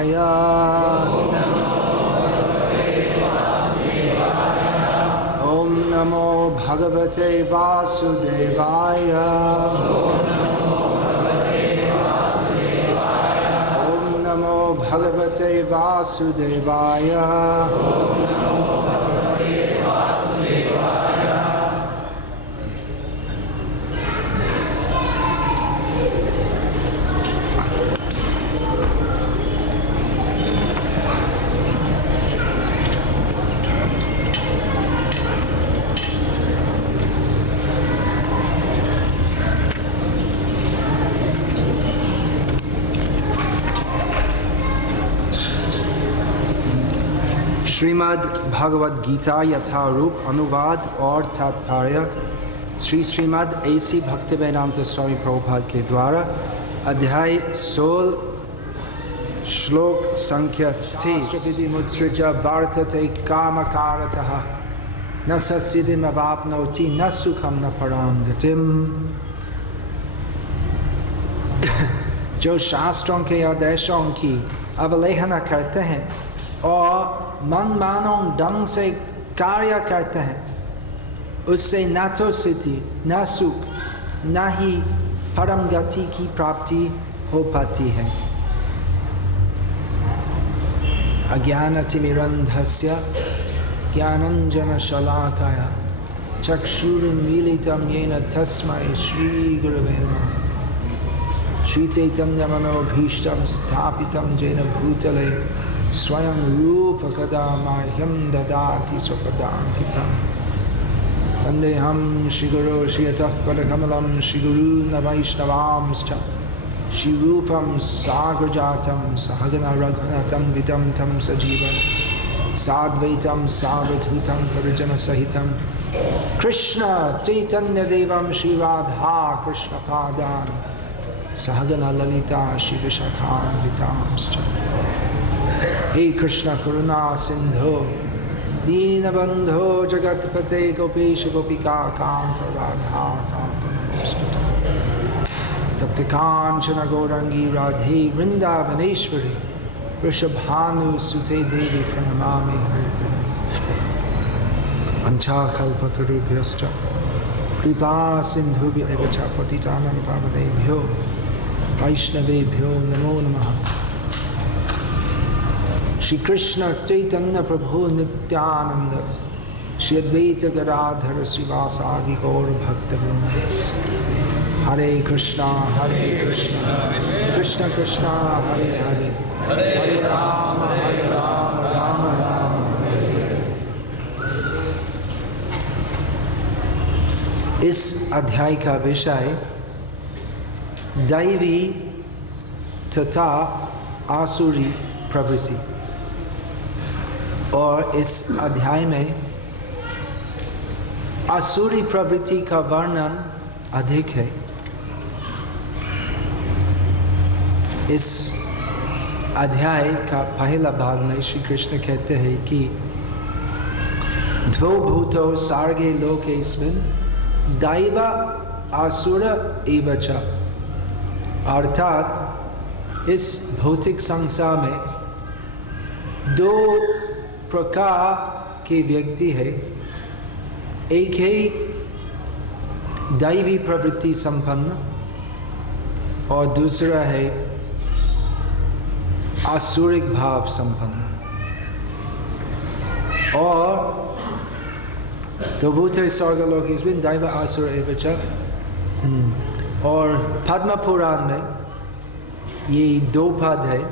वासुदेवाय। ओम नमो भगवते वासुदेवाय। ओम नमो भगवते वासुदेवाय। श्रीमद् भगवद गीता यथारूप अनुवाद और तात्पर्य श्रीमद् ऐसी भक्तिवेदांत स्वामी प्रभुपाद के द्वारा अध्याय 16 श्लोक संख्या 30। विधि मुद्रिज वर्तते कामकारतः न सिद्धिमवाप्नोति न सुखम न परां गतिम। जो शास्त्रों के आदेशों की अवहेलना करते हैं और मनमानो ढंग से कार्य करते हैं, उससे न तो सिद्धि न सुख न ही परम गति की प्राप्ति हो पाती है। अज्ञानतिमिरन्धस्य ज्ञानञ्जनशलाकया चक्षुरुन्मीलितं येन तस्मै श्रीगुरवे नमः। श्रीचैतन्यमनोभीष्टं स्थापितं येन भूतले स्वयं रूप कदा मह्यं ददाति स्वपदान्तिकम्। वन्देऽहं श्रीगुरो श्रीयतः पदकमलं श्रीगुरून् वैष्णवांश्च श्रीरूपं साग्रजातं सहगना रघुनाथं वितं तं सजीवं साद्वैतं सावधूतं परिजनसहितं कृष्ण चैतन्यदेवं श्रीराधा कृष्णपादान् सहगना ललिता श्रीविशाखान्वितांश्च। हे कृष्ण करुणा सिंधो दीनबंधो जगतपते गोपेश गोपिका कांत राधा कांत नमोस्तुते। तप्त कांचन गौरंगी राधे वृंदावनेश्वरी वृषभानुसुते देवी प्रणमामि हरिप्रिये। वंचाकल्पतरुभ्यश्च कृपा सिन्धुभ्येव च पतितानां पावनेभ्यो वैष्णवेभ्यो नमो नमः। श्री कृष्ण चैतन्य प्रभु नित्यानंद श्री अद्वैत गदाधर श्रीवासादि गौर भक्तवृंद। हरे कृष्णा कृष्ण कृष्णा हरे हरे, हरे राम राम राम हरे हरे। इस अध्याय का विषय दैवी तथा आसुरी प्रवृत्ति, और इस अध्याय में आसुरी प्रवृत्ति का वर्णन अधिक है। इस अध्याय का पहला भाग में श्री कृष्ण कहते हैं कि द्वौ भूतौ सर्गे लोकेस्मिन् दैव आसुर एव च, अर्थात इस भौतिक संसार में दो प्रकार के व्यक्ति है। एक है दैवी प्रवृत्ति संपन्न और दूसरा है आसुरिक भाव संपन्न। और तो भूते स्वर्गलोकेस्मिन् दैव आसुर एव च। और पद्म पुराण में ये दो पद है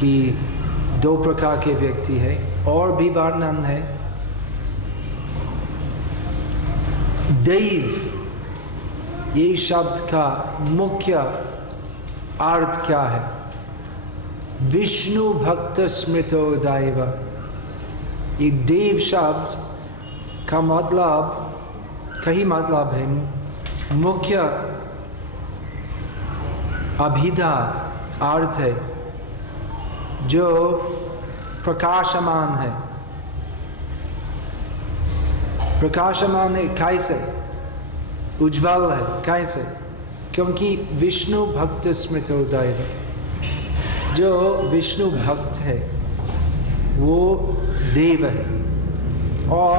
कि दो प्रकार के व्यक्ति है। और भी वर्णन है। दैव ये शब्द का मुख्य अर्थ क्या है? विष्णु भक्त स्मृतो दैव। ये देव शब्द का मतलब कई मतलब है। मुख्य अभिधा अर्थ है जो प्रकाशमान है। प्रकाशमान है कैसे? उज्ज्वल है कैसे? क्योंकि विष्णु भक्त स्मृतोदय जो विष्णु भक्त है वो देव है, और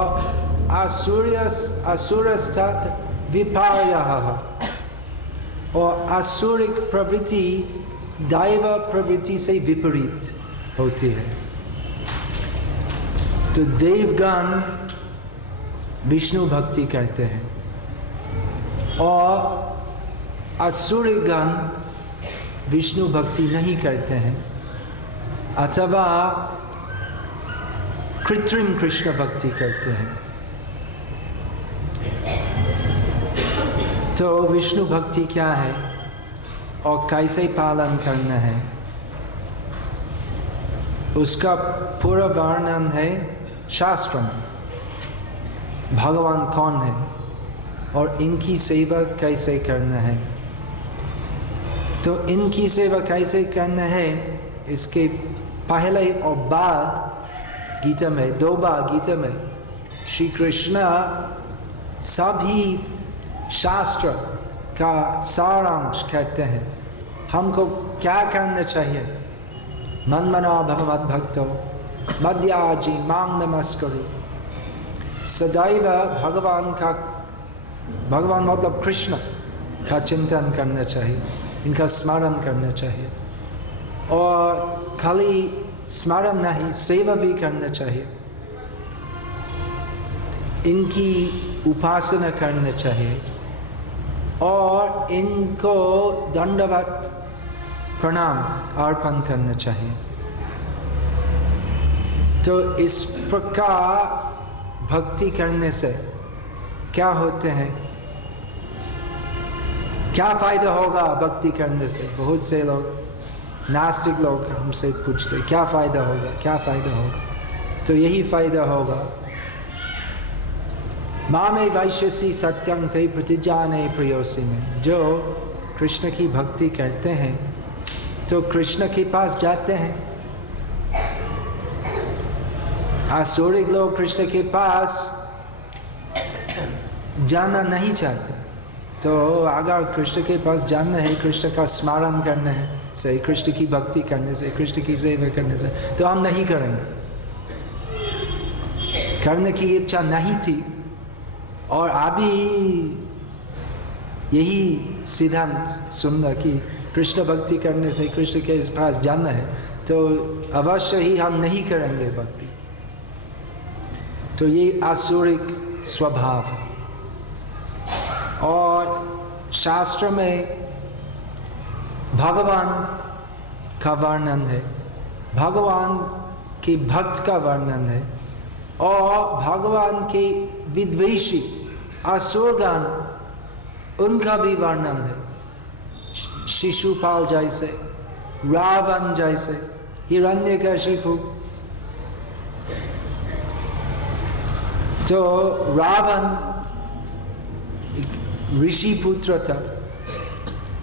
असुरस्तात विपर्ययः, और आसुरिक प्रवृत्ति दैव प्रवृत्ति से विपरीत होती है। तो देवगण विष्णु भक्ति करते हैं और असुरगण विष्णु भक्ति नहीं करते हैं, अथवा कृत्रिम कृष्ण भक्ति करते हैं। तो विष्णु भक्ति क्या है और कैसे पालन करना है, उसका पूरा वर्णन है शास्त्र में। भगवान कौन है और इनकी सेवा कैसे करना है। तो इनकी सेवा कैसे करना है, इसके पहले और बाद गीता में, 2 बार गीता में श्री कृष्ण सभी शास्त्र का सारांश कहते हैं। हमको क्या करना चाहिए। मन्मना भव मद्भक्तो मद्याजी मांग नमस्करो। सदैव भगवान मतलब कृष्ण का चिंतन करना चाहिए, इनका स्मरण करना चाहिए, और खाली स्मरण नहीं, सेवा भी करना चाहिए, इनकी उपासना करना चाहिए और इनको दंडवत प्रणाम अर्पण करना चाहिए। तो इस प्रकार भक्ति करने से क्या होते हैं, क्या फायदा होगा भक्ति करने से। बहुत से लोग नास्तिक लोग हमसे पूछते क्या फायदा होगा, क्या फायदा होगा। तो यही फायदा होगा, मामे वैश्यसी सत्यं ते प्रतिजाने प्रियोसी में। जो कृष्ण की भक्ति करते हैं तो कृष्ण के पास जाते हैं। आसुरिक लोग कृष्ण के पास जाना नहीं चाहते। तो अगर कृष्ण के पास जाना है, कृष्ण का स्मरण करना है से, कृष्ण की भक्ति करने से, कृष्ण की सेवा करने से, तो हम नहीं करेंगे। करने की इच्छा नहीं थी और अभी यही सिद्धांत सुनना कि कृष्ण भक्ति करने से कृष्ण के पास जाना है, तो अवश्य ही हम नहीं करेंगे भक्ति। तो ये आसुरिक स्वभाव है। और शास्त्र में भगवान का वर्णन है, भगवान के भक्त का वर्णन है, और भगवान के विद्वेषी असुरगण उनका भी वर्णन है। शिशुपाल जैसे, रावण जैसे, हिरण्यकशिपु। तो रावण ऋषि पुत्र था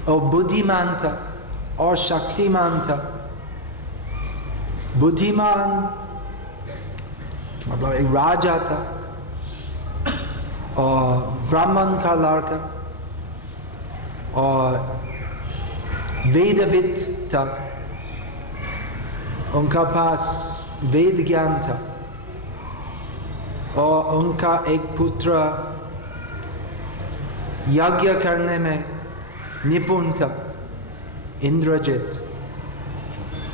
और बुद्धिमान था और शक्तिमान था। बुद्धिमान मतलब एक राजा था और ब्राह्मण का लड़का, और वेदविद था, उनका पास वेद ज्ञान था, और उनका एक पुत्र यज्ञ करने में निपुण था, इंद्रजित।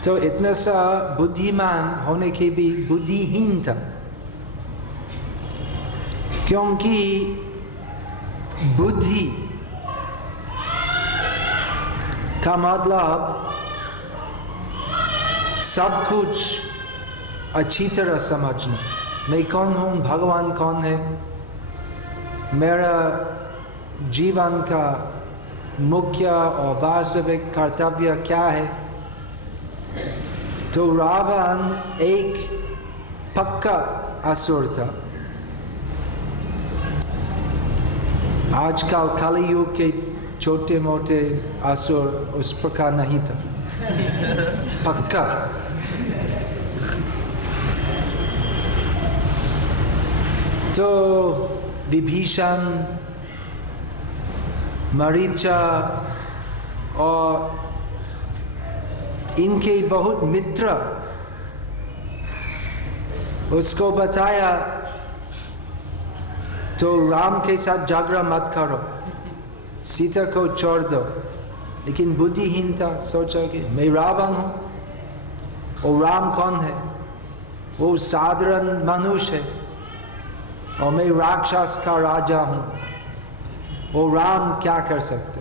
तो इतना सा बुद्धिमान होने के भी बुद्धिहीन था, क्योंकि बुद्धि का मतलब सब कुछ अच्छी तरह समझना। मैं कौन हूँ, भगवान कौन है, मेरा जीवन का मुख्य और वास्तविक कर्तव्य क्या है। तो रावण एक पक्का असुर था। आजकल कली युग के छोटे मोटे असुर उस प्रकार नहीं था, पक्का। तो विभीषण, मरीचा और इनके बहुत मित्र उसको बताया तो राम के साथ झगड़ा मत करो, सीता को छोड़ दो। लेकिन बुद्धिहीन था, सोचा कि मैं रावण हूँ और राम कौन है? वो साधारण मनुष्य है और मैं राक्षस का राजा हूँ, और राम क्या कर सकते?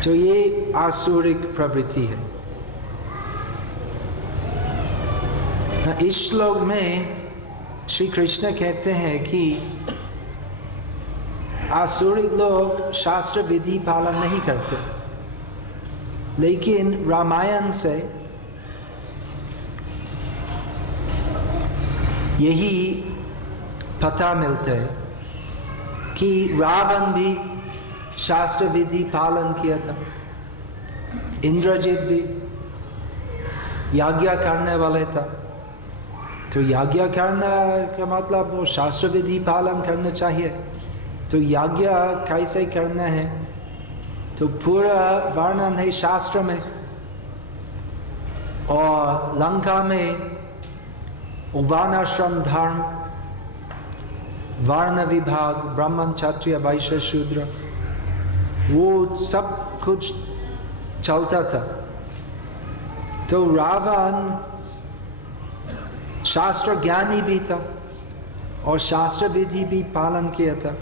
तो ये आसुरिक प्रवृत्ति है। इस श्लोक में श्री कृष्ण कहते हैं कि आसुरिक लोग शास्त्र विधि पालन नहीं करते, लेकिन रामायण से यही पता मिलता है कि रावण भी शास्त्र विधि पालन किया था, इंद्रजित भी यज्ञ करने वाले था। तो यज्ञ करना का मतलब वो शास्त्र विधि पालन करना चाहिए। तो यज्ञ कैसे करना है तो पूरा वर्णन है शास्त्र में। और लंका में वर्णाश्रम धर्म, वर्ण विभाग, ब्राह्मण क्षत्रिय वैश्य शूद्र, वो सब कुछ चलता था। तो रावण शास्त्र ज्ञानी भी था और शास्त्र विधि भी पालन किया था।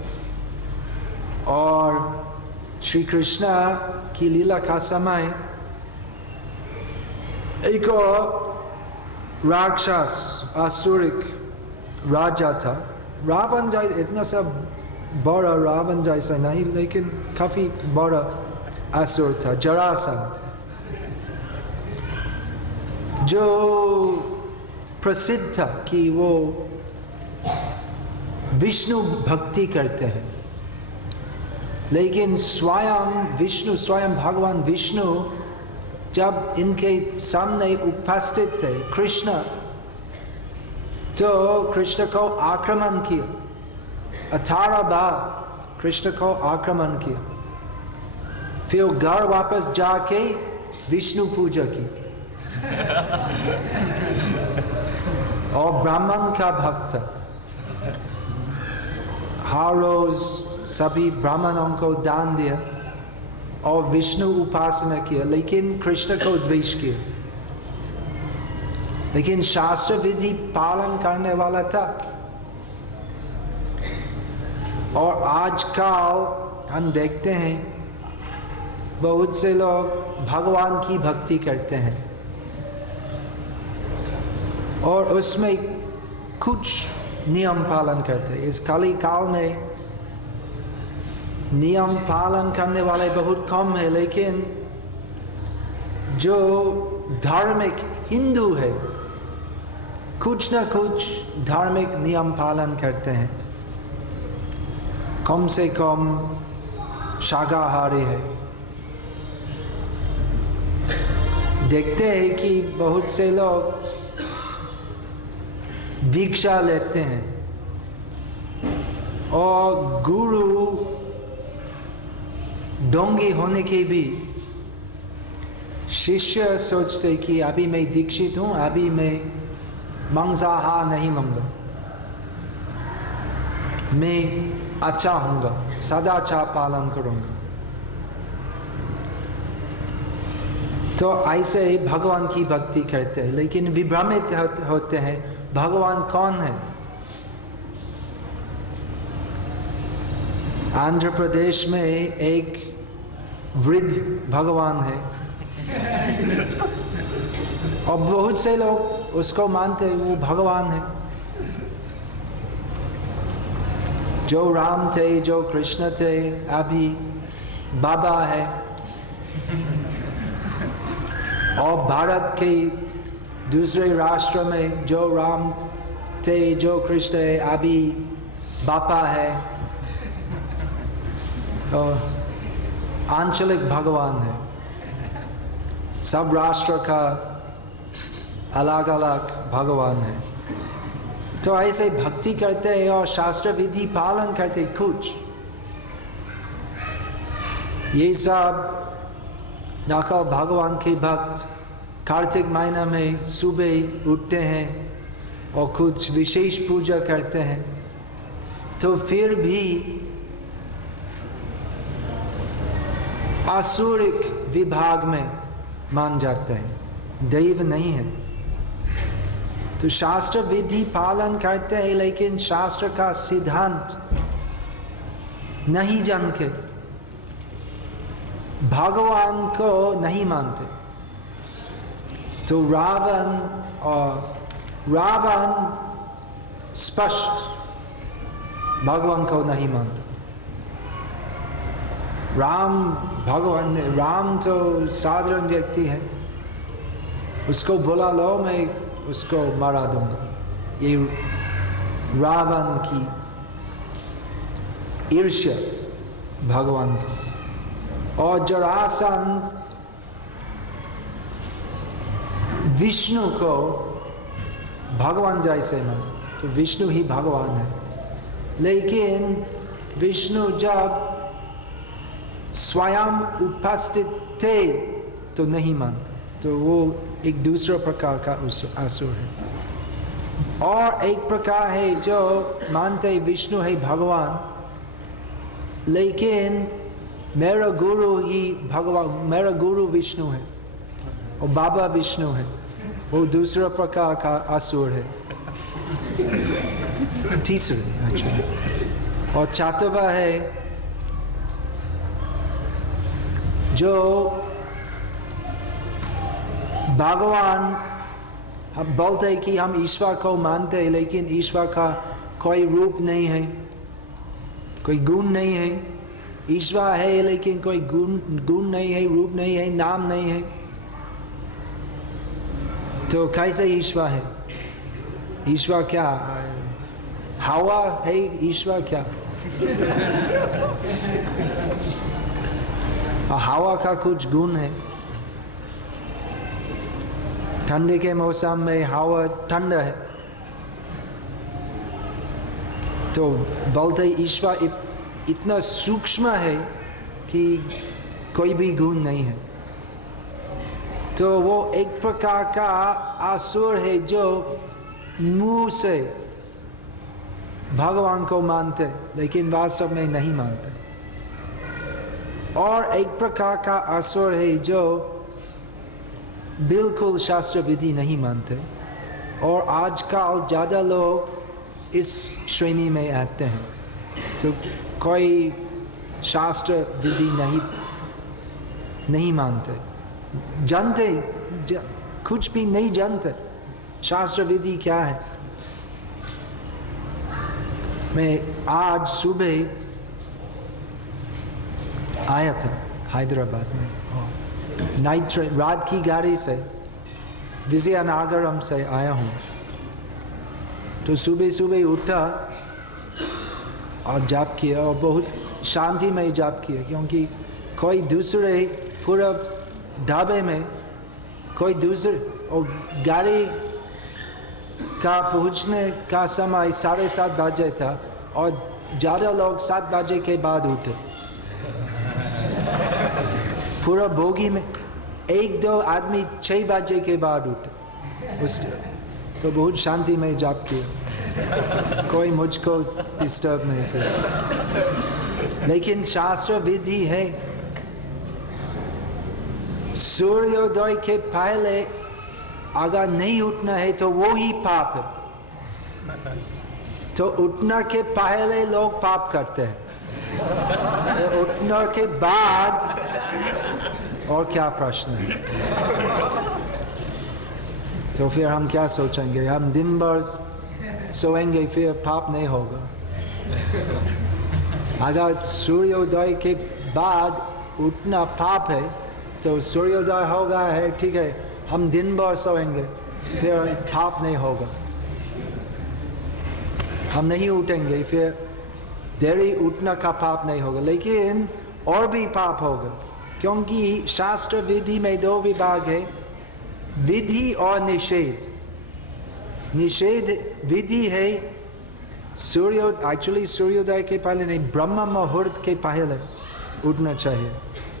और श्री कृष्ण की लीला का समय एक राक्षस आसुरिक राजा था। रावण जैसा इतना सब बड़ा रावण जैसा नहीं, लेकिन काफी बड़ा असुर था, जरासंध, जो प्रसिद्ध था कि वो विष्णु भक्ति करते हैं। लेकिन स्वयं भगवान विष्णु जब इनके सामने उपस्थित थे कृष्ण, तो कृष्ण को आक्रमण किया। 18 बार कृष्ण को आक्रमण किया। फिर घर वापस जाके विष्णु पूजा की और ब्राह्मण का भक्त था। हर रोज सभी ब्राह्मणों को दान दिया और विष्णु उपासना किया, लेकिन कृष्ण को द्वेष किया। लेकिन शास्त्र विधि पालन करने वाला था। और आजकल हम देखते हैं बहुत से लोग भगवान की भक्ति करते हैं और उसमें कुछ नियम पालन करते हैं। इस कली काल में नियम पालन करने वाले बहुत कम है, लेकिन जो धार्मिक हिंदू है कुछ न कुछ धार्मिक नियम पालन करते हैं। कम से कम शाकाहारी है। देखते हैं कि बहुत से लोग दीक्षा लेते हैं और गुरु ढोंगी होने के भी शिष्य सोचते कि अभी मैं दीक्षित हूं, अभी मैं मांसाहार नहीं लूंगा, मैं अच्छा होऊंगा, सदाचार पालन करूंगा। तो ऐसे ही भगवान की भक्ति करते हैं, लेकिन विभ्रमित होते हैं भगवान कौन है। आंध्र प्रदेश में एक वृद्ध भगवान है और बहुत से लोग उसको मानते हैं वो भगवान है। जो राम थे, जो कृष्ण थे, अभी बाबा है। और भारत के दूसरे राष्ट्र में जो राम थे, जो कृष्ण है, अभी बापा है। और आंचलिक भगवान है। सब राष्ट्र का अलग अलग भगवान है। तो ऐसे भक्ति करते हैं और शास्त्र विधि पालन करते कुछ। ये सब लाखों भगवान के भक्त कार्तिक महीना में सुबह उठते हैं और कुछ विशेष पूजा करते हैं, तो फिर भी आसुरिक विभाग में मान जाते हैं, दैव नहीं है। तो शास्त्र विधि पालन करते हैं, लेकिन शास्त्र का सिद्धांत नहीं जान के भगवान को नहीं मानते। तो रावण स्पष्ट भगवान को नहीं मानता। राम तो साधारण व्यक्ति है, उसको बुला लो, मैं उसको मारा दूंगा। ये रावण की ईर्ष्या भगवान को। और जरासंध विष्णु को भगवान जैसे मान, तो विष्णु ही भगवान है, लेकिन विष्णु जब स्वयं उपस्थित थे तो नहीं मानता, तो वो एक दूसरा प्रकार का असुर है। और एक प्रकार है जो मानते विष्णु है भगवान, लेकिन मेरा गुरु ही भगवान, मेरा गुरु विष्णु है और बाबा विष्णु है, वो दूसरा प्रकार का असुर है, तीसरे अच्छा। और चौथा है जो भगवान, हम बोलते हैं कि हम ईश्वर को मानते हैं, लेकिन ईश्वर का कोई रूप नहीं है, कोई गुण नहीं है। ईश्वर है लेकिन कोई गुण नहीं है, रूप नहीं है, नाम नहीं है, तो कैसे ईश्वर है? ईश्वर क्या हवा है? ईश्वर क्या? हवा का कुछ गुण है, ठंडे के मौसम में हवा ठंडा है, तो बोलते ईश्वर इतना सूक्ष्म है कि कोई भी गुण नहीं है। तो वो एक प्रकार का असुर है जो मुंह से भगवान को मानते लेकिन वास्तव में नहीं मानते। और एक प्रकार का असुर है जो बिल्कुल शास्त्र विधि नहीं मानते, और आजकल ज़्यादा लोग इस श्रेणी में आते हैं। तो कोई शास्त्र विधि नहीं मानते, जानते कुछ भी नहीं जानते शास्त्र विधि क्या है। मैं आज सुबह आया था हैदराबाद में, नाइट ट्रेन, रात की गाड़ी से विजयनगरम से आया हूँ। तो सुबह सुबह उठा और जाप किया, और बहुत शांति में जाप किया, क्योंकि कोई दूसरे पूरा ढाबे में कोई दूसरे, और गाड़ी का पहुंचने का समय 7:30 बजे था, और ज़्यादा लोग 7 बजे के बाद उठे। पूरा बोगी में 1-2 आदमी 6 बजे के बाद उठे। तो बहुत शांति में जाप किया, कोई मुझको डिस्टर्ब नहीं कर। लेकिन शास्त्र विधि है, सूर्योदय के पहले अगर नहीं उठना है तो वो ही पाप है। तो उठना के पहले लोग पाप करते हैं, तो उठने के बाद और क्या प्रश्न है? तो फिर हम क्या सोचेंगे? हम दिन भर सोएंगे, फिर पाप नहीं होगा। अगर सूर्योदय के बाद उठना पाप है तो सूर्योदय होगा है, ठीक है, हम दिन भर सोएंगे, फिर पाप नहीं होगा। हम नहीं उठेंगे, फिर देरी उठना का पाप नहीं होगा, लेकिन और भी पाप होगा, क्योंकि शास्त्र विधि में 2 विभाग है, विधि और निषेध। निषेध विधि है सूर्योदय के पहले नहीं, ब्रह्म मुहूर्त के पहले उठना चाहिए।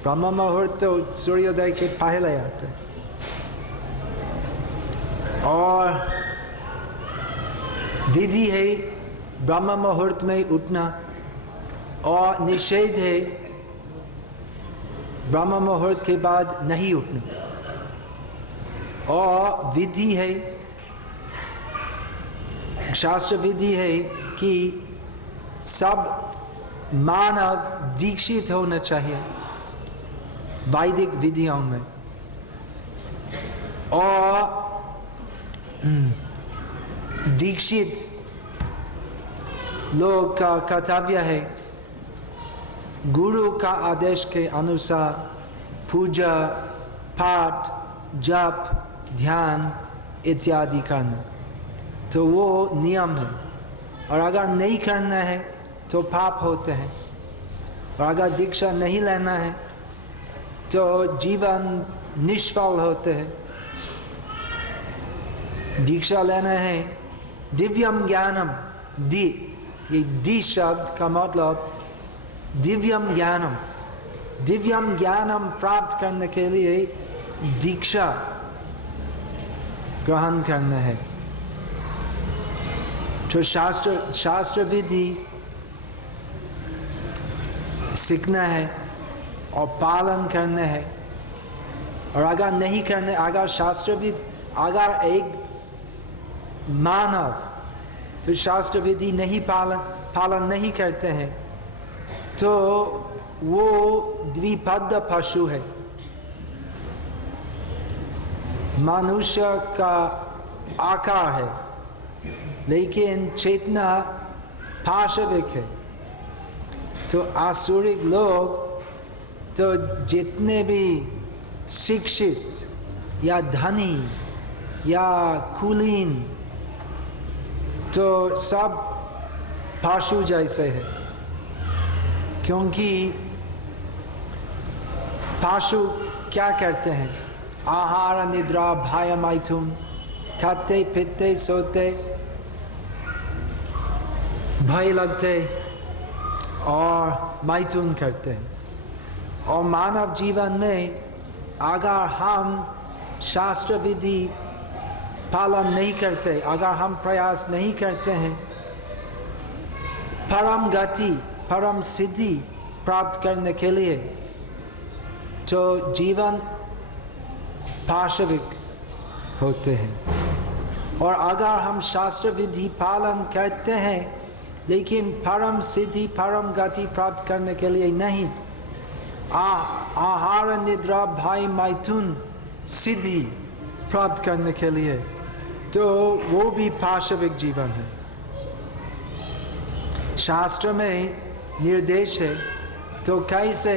ब्रह्म मुहूर्त तो सूर्योदय के पहले आते हैं। और विधि है ब्रह्म मुहूर्त में उठना, और निषेध है ब्रह्म मुहूर्त के बाद नहीं उठना। और विधि है, शास्त्र विधि है कि सब मानव दीक्षित होना चाहिए वैदिक विधियों में। और दीक्षित लोग का कर्तव्य है गुरु का आदेश के अनुसार पूजा पाठ जप ध्यान इत्यादि करना, तो वो नियम है। और अगर नहीं करना है तो पाप होते हैं। और अगर दीक्षा नहीं लेना है तो जीवन निष्फल होते हैं। दीक्षा लेना है दिव्यम ज्ञानम, ये दी शब्द का मतलब दिव्यम ज्ञानम। दिव्यम ज्ञानम प्राप्त करने के लिए दीक्षा ग्रहण करना है। तो शास्त्र विधि सीखना है और पालन करना है। और अगर नहीं करने, अगर शास्त्र विधि, अगर एक मानव तो शास्त्र विधि नहीं पालन नहीं करते हैं तो वो द्विपद पशु है। मनुष्य का आकार है लेकिन चेतना पाशविक है। तो आसुरिक लोग तो जितने भी शिक्षित या धनी या कुलीन तो सब पशु जैसे है, क्योंकि पशु क्या करते हैं? आहार निद्रा भय मैथुन, खाते पीते सोते, भय लगते और मैथुन करते हैं। और मानव जीवन में अगर हम शास्त्र विधि पालन नहीं करते, अगर हम प्रयास नहीं करते हैं परम गति परम सिद्धि प्राप्त करने के लिए, तो जीवन पाशविक होते हैं। और अगर हम शास्त्र विधि पालन करते हैं लेकिन परम सिद्धि परम गति प्राप्त करने के लिए नहीं, आहार निद्रा भय मैथुन सिद्धि प्राप्त करने के लिए, तो वो भी पाशविक जीवन है। शास्त्र में निर्देश है तो कैसे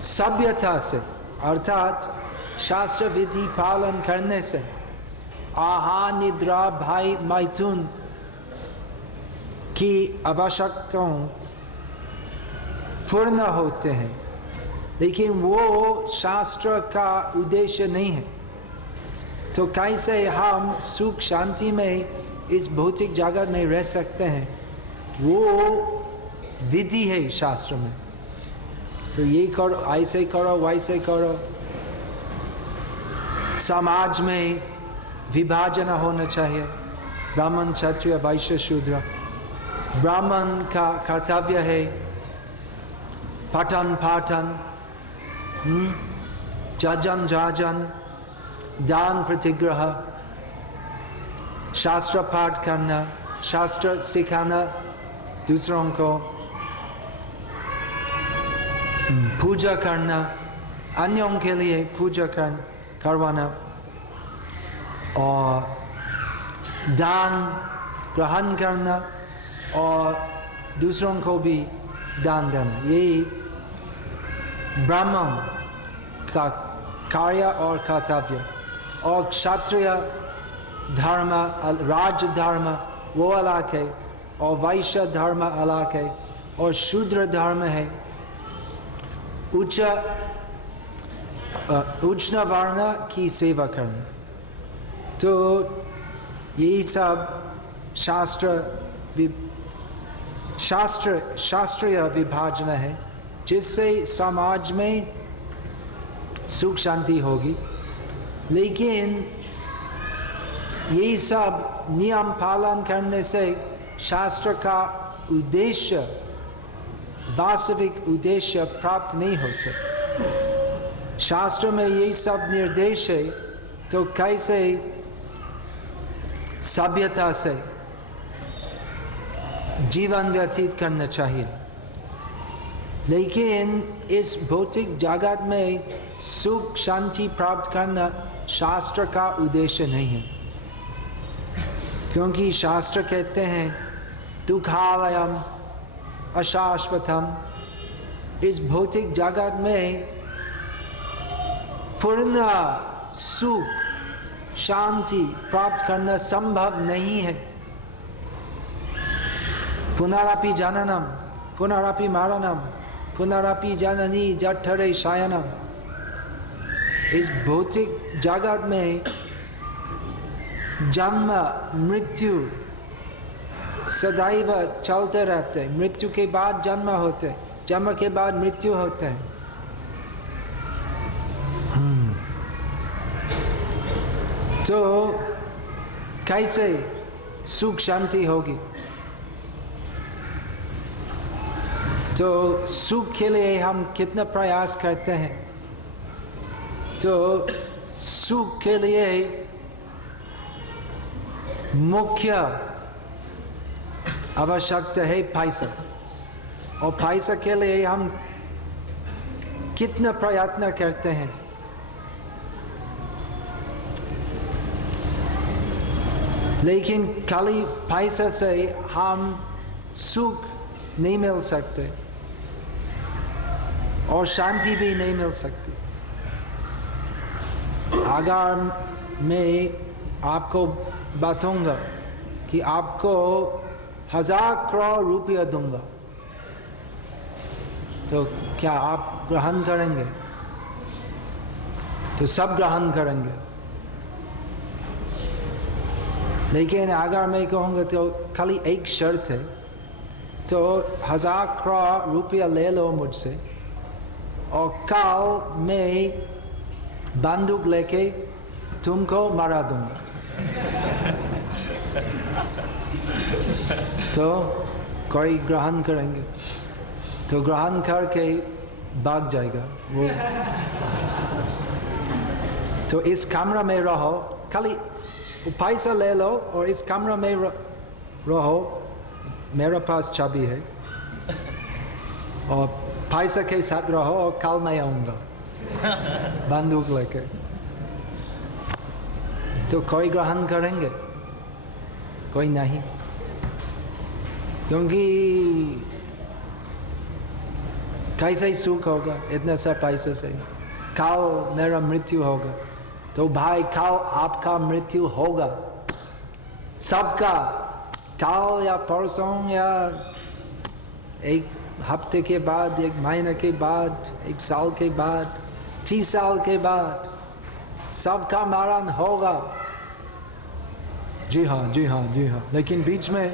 सभ्यता से, अर्थात शास्त्र विधि पालन करने से आहार निद्रा भय मैथुन की आवश्यकताएं पूर्ण होते हैं, लेकिन वो शास्त्र का उद्देश्य नहीं है। तो कैसे हम सुख शांति में इस भौतिक जगत में रह सकते हैं, वो विधि है शास्त्र में। तो ये करो, ऐसे करो, वैसे करो। समाज में विभाजन होना चाहिए, ब्राह्मण क्षत्रिय वैश्य शूद्र। ब्राह्मण का कर्तव्य है पठन पाठन, जजन जाजन, दान प्रतिग्रह, शास्त्र पाठ करना, शास्त्र सिखाना दूसरों को, पूजा करना, अन्यों के लिए पूजा करवाना, और दान ग्रहण करना और दूसरों को भी दान देना। यही ब्राह्मण का कार्य और कर्तव्य। और क्षत्रिय धर्म, राज धर्म वो अलग है, और वैश्य धर्म अलग है, और शूद्र धर्म है उच्च वर्ण की सेवा करना। तो यही सब शास्त्रीय विभाजन है। जिससे समाज में सुख शांति होगी। लेकिन ये सब नियम पालन करने से शास्त्र का उद्देश्य, वास्तविक उद्देश्य प्राप्त नहीं होता। शास्त्र में ये सब निर्देश है, तो कैसे सभ्यता से जीवन व्यतीत करना चाहिए। लेकिन इस भौतिक जगत में सुख शांति प्राप्त करना शास्त्र का उद्देश्य नहीं है, क्योंकि शास्त्र कहते हैं दुखालयम अशाश्वतम। इस भौतिक जगत में पूर्ण सुख शांति प्राप्त करना संभव नहीं है। पुनरपि जननम पुनरपि मरणम पुनरपि जननी जठरे शयनम। इस भौतिक जगत में जन्म मृत्यु सदैव चलते रहते। मृत्यु के बाद जन्म होते, जन्म के बाद मृत्यु होते हैं। तो कैसे सुख शांति होगी? तो सुख के लिए हम कितना प्रयास करते हैं। तो सुख के लिए मुख्य आवश्यकता है पैसा, और पैसा के लिए हम कितना प्रयत्न करते हैं। लेकिन खाली पैसा से हम सुख नहीं मिल सकते और शांति भी नहीं मिल सकती। अगर मैं आपको बताऊंगा कि आपको 1000 करोड़ रुपया दूंगा, तो क्या आप ग्रहण करेंगे? तो सब ग्रहण करेंगे। लेकिन अगर मैं कहूँगा तो खाली एक शर्त है, तो 1000 करोड़ रुपया ले लो मुझसे, और कल मैं बंदूक लेके तुमको मारा दूंगा। तो कोई ग्रहण करेंगे, तो ग्रहण करके भाग जाएगा वो। तो इस कमरा में रहो, खाली पैसा ले लो और इस कमरा में रहो। मेरे पास चाबी है, और पैसा के साथ रहो, और कल मैं आऊँगा बंदूक लेके। तो कोई ग्रहण करेंगे? कोई नहीं, क्योंकि कैसे सुख होगा इतना सा पैसे से? कल मेरा मृत्यु होगा, तो भाई कल आपका मृत्यु होगा सबका। कल या परसों या एक हफ्ते के बाद, एक महीने के बाद, एक साल के बाद, 30 साल के बाद सबका मरण होगा। जी हाँ, जी हाँ, जी हाँ। लेकिन बीच में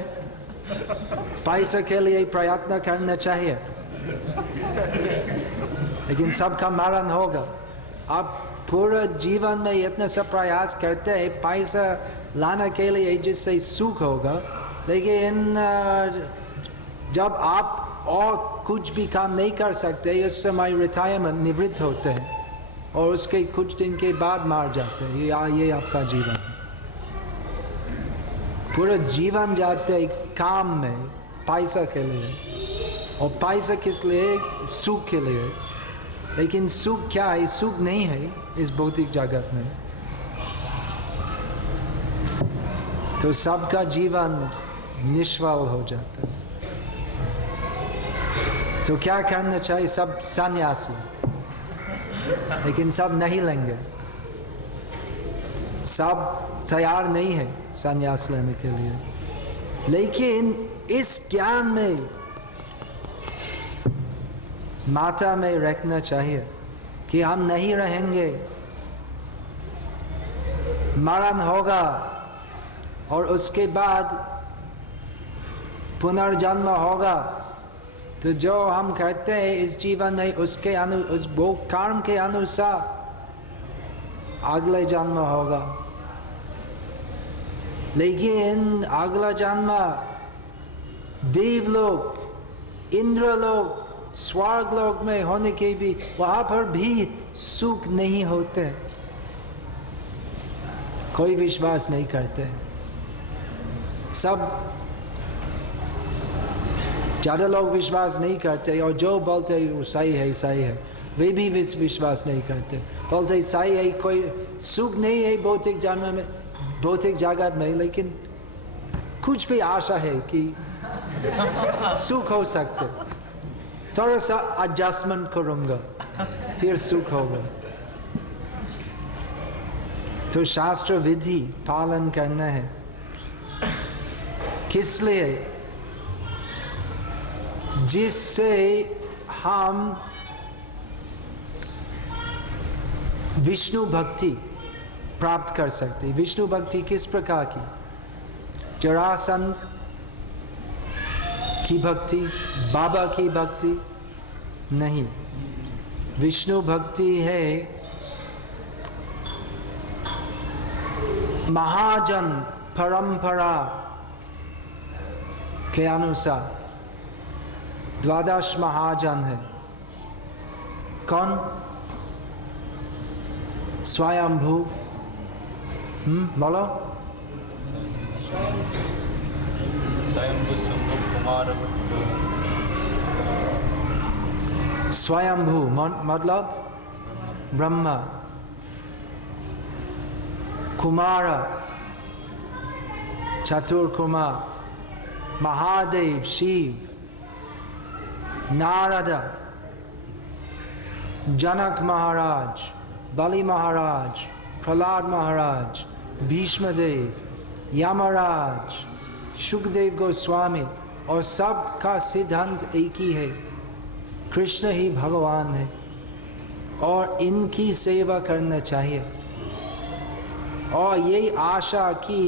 पैसे के लिए प्रयत्न करना चाहिए, लेकिन सबका मरण होगा। आप पूरा जीवन में इतना सा प्रयास करते हैं पैसा लाने के लिए जिससे सुख होगा, लेकिन जब आप और कुछ भी काम नहीं कर सकते, उस समय रिटायरमेंट निवृत्त होते हैं और उसके कुछ दिन के बाद मार जाते हैं। ये आपका जीवन है। पूरा जीवन जाते काम में पैसा के लिए, और पैसा किस लिए? सुख के लिए। लेकिन सुख क्या है? सुख नहीं है इस भौतिक जगत में। तो सबका जीवन निष्फल हो जाता है। तो क्या करना चाहिए? सब संन्यास लो, लेकिन सब नहीं लेंगे। सब तैयार नहीं है संन्यास लेने के लिए। लेकिन इस ज्ञान में माता में रखना चाहिए कि हम नहीं रहेंगे, मरण होगा, और उसके बाद पुनर्जन्म होगा, तो जो हम करते हैं इस जीवन में उसके उस वो कर्म के अनुसार अगले जन्म होगा। लेकिन अगला जन्म देवलोक, इंद्रलोक, स्वर्गलोक में होने के भी वहां पर भी सुख नहीं होते, कोई विश्वास नहीं करते। सब ज़्यादा लोग विश्वास नहीं करते और जो बोलते वो सही है सही है, वे भी विश्वास नहीं करते, बोलते सही है, कोई सुख नहीं है भौतिक जन्म में, भौतिक जगत में, लेकिन कुछ भी आशा है कि सुख हो सकते, थोड़ा सा एडजस्टमेंट करूँगा फिर सुख होगा। तो शास्त्र विधि पालन करना है, किस लिए? जिससे हम विष्णु भक्ति प्राप्त कर सकते। विष्णु भक्ति किस प्रकार की? जरासंध की भक्ति, बाबा की भक्ति नहीं। विष्णु भक्ति है महाजन परंपरा के अनुसार। द्वादश महाजन है कौन? स्वयंभू, बोलो। स्वयंभू, शंभू, कुमार। स्वयंभू मतलब ब्रह्मा, कुमार चतुर्कुमार, महादेव शिव, नारद, जनक महाराज, बलि महाराज, प्रहलाद महाराज, भीष्मदेव, यमराज, सुखदेव गोस्वामी, और सबका सिद्धांत एक ही है, कृष्ण ही भगवान है और इनकी सेवा करना चाहिए। और यही आशा कि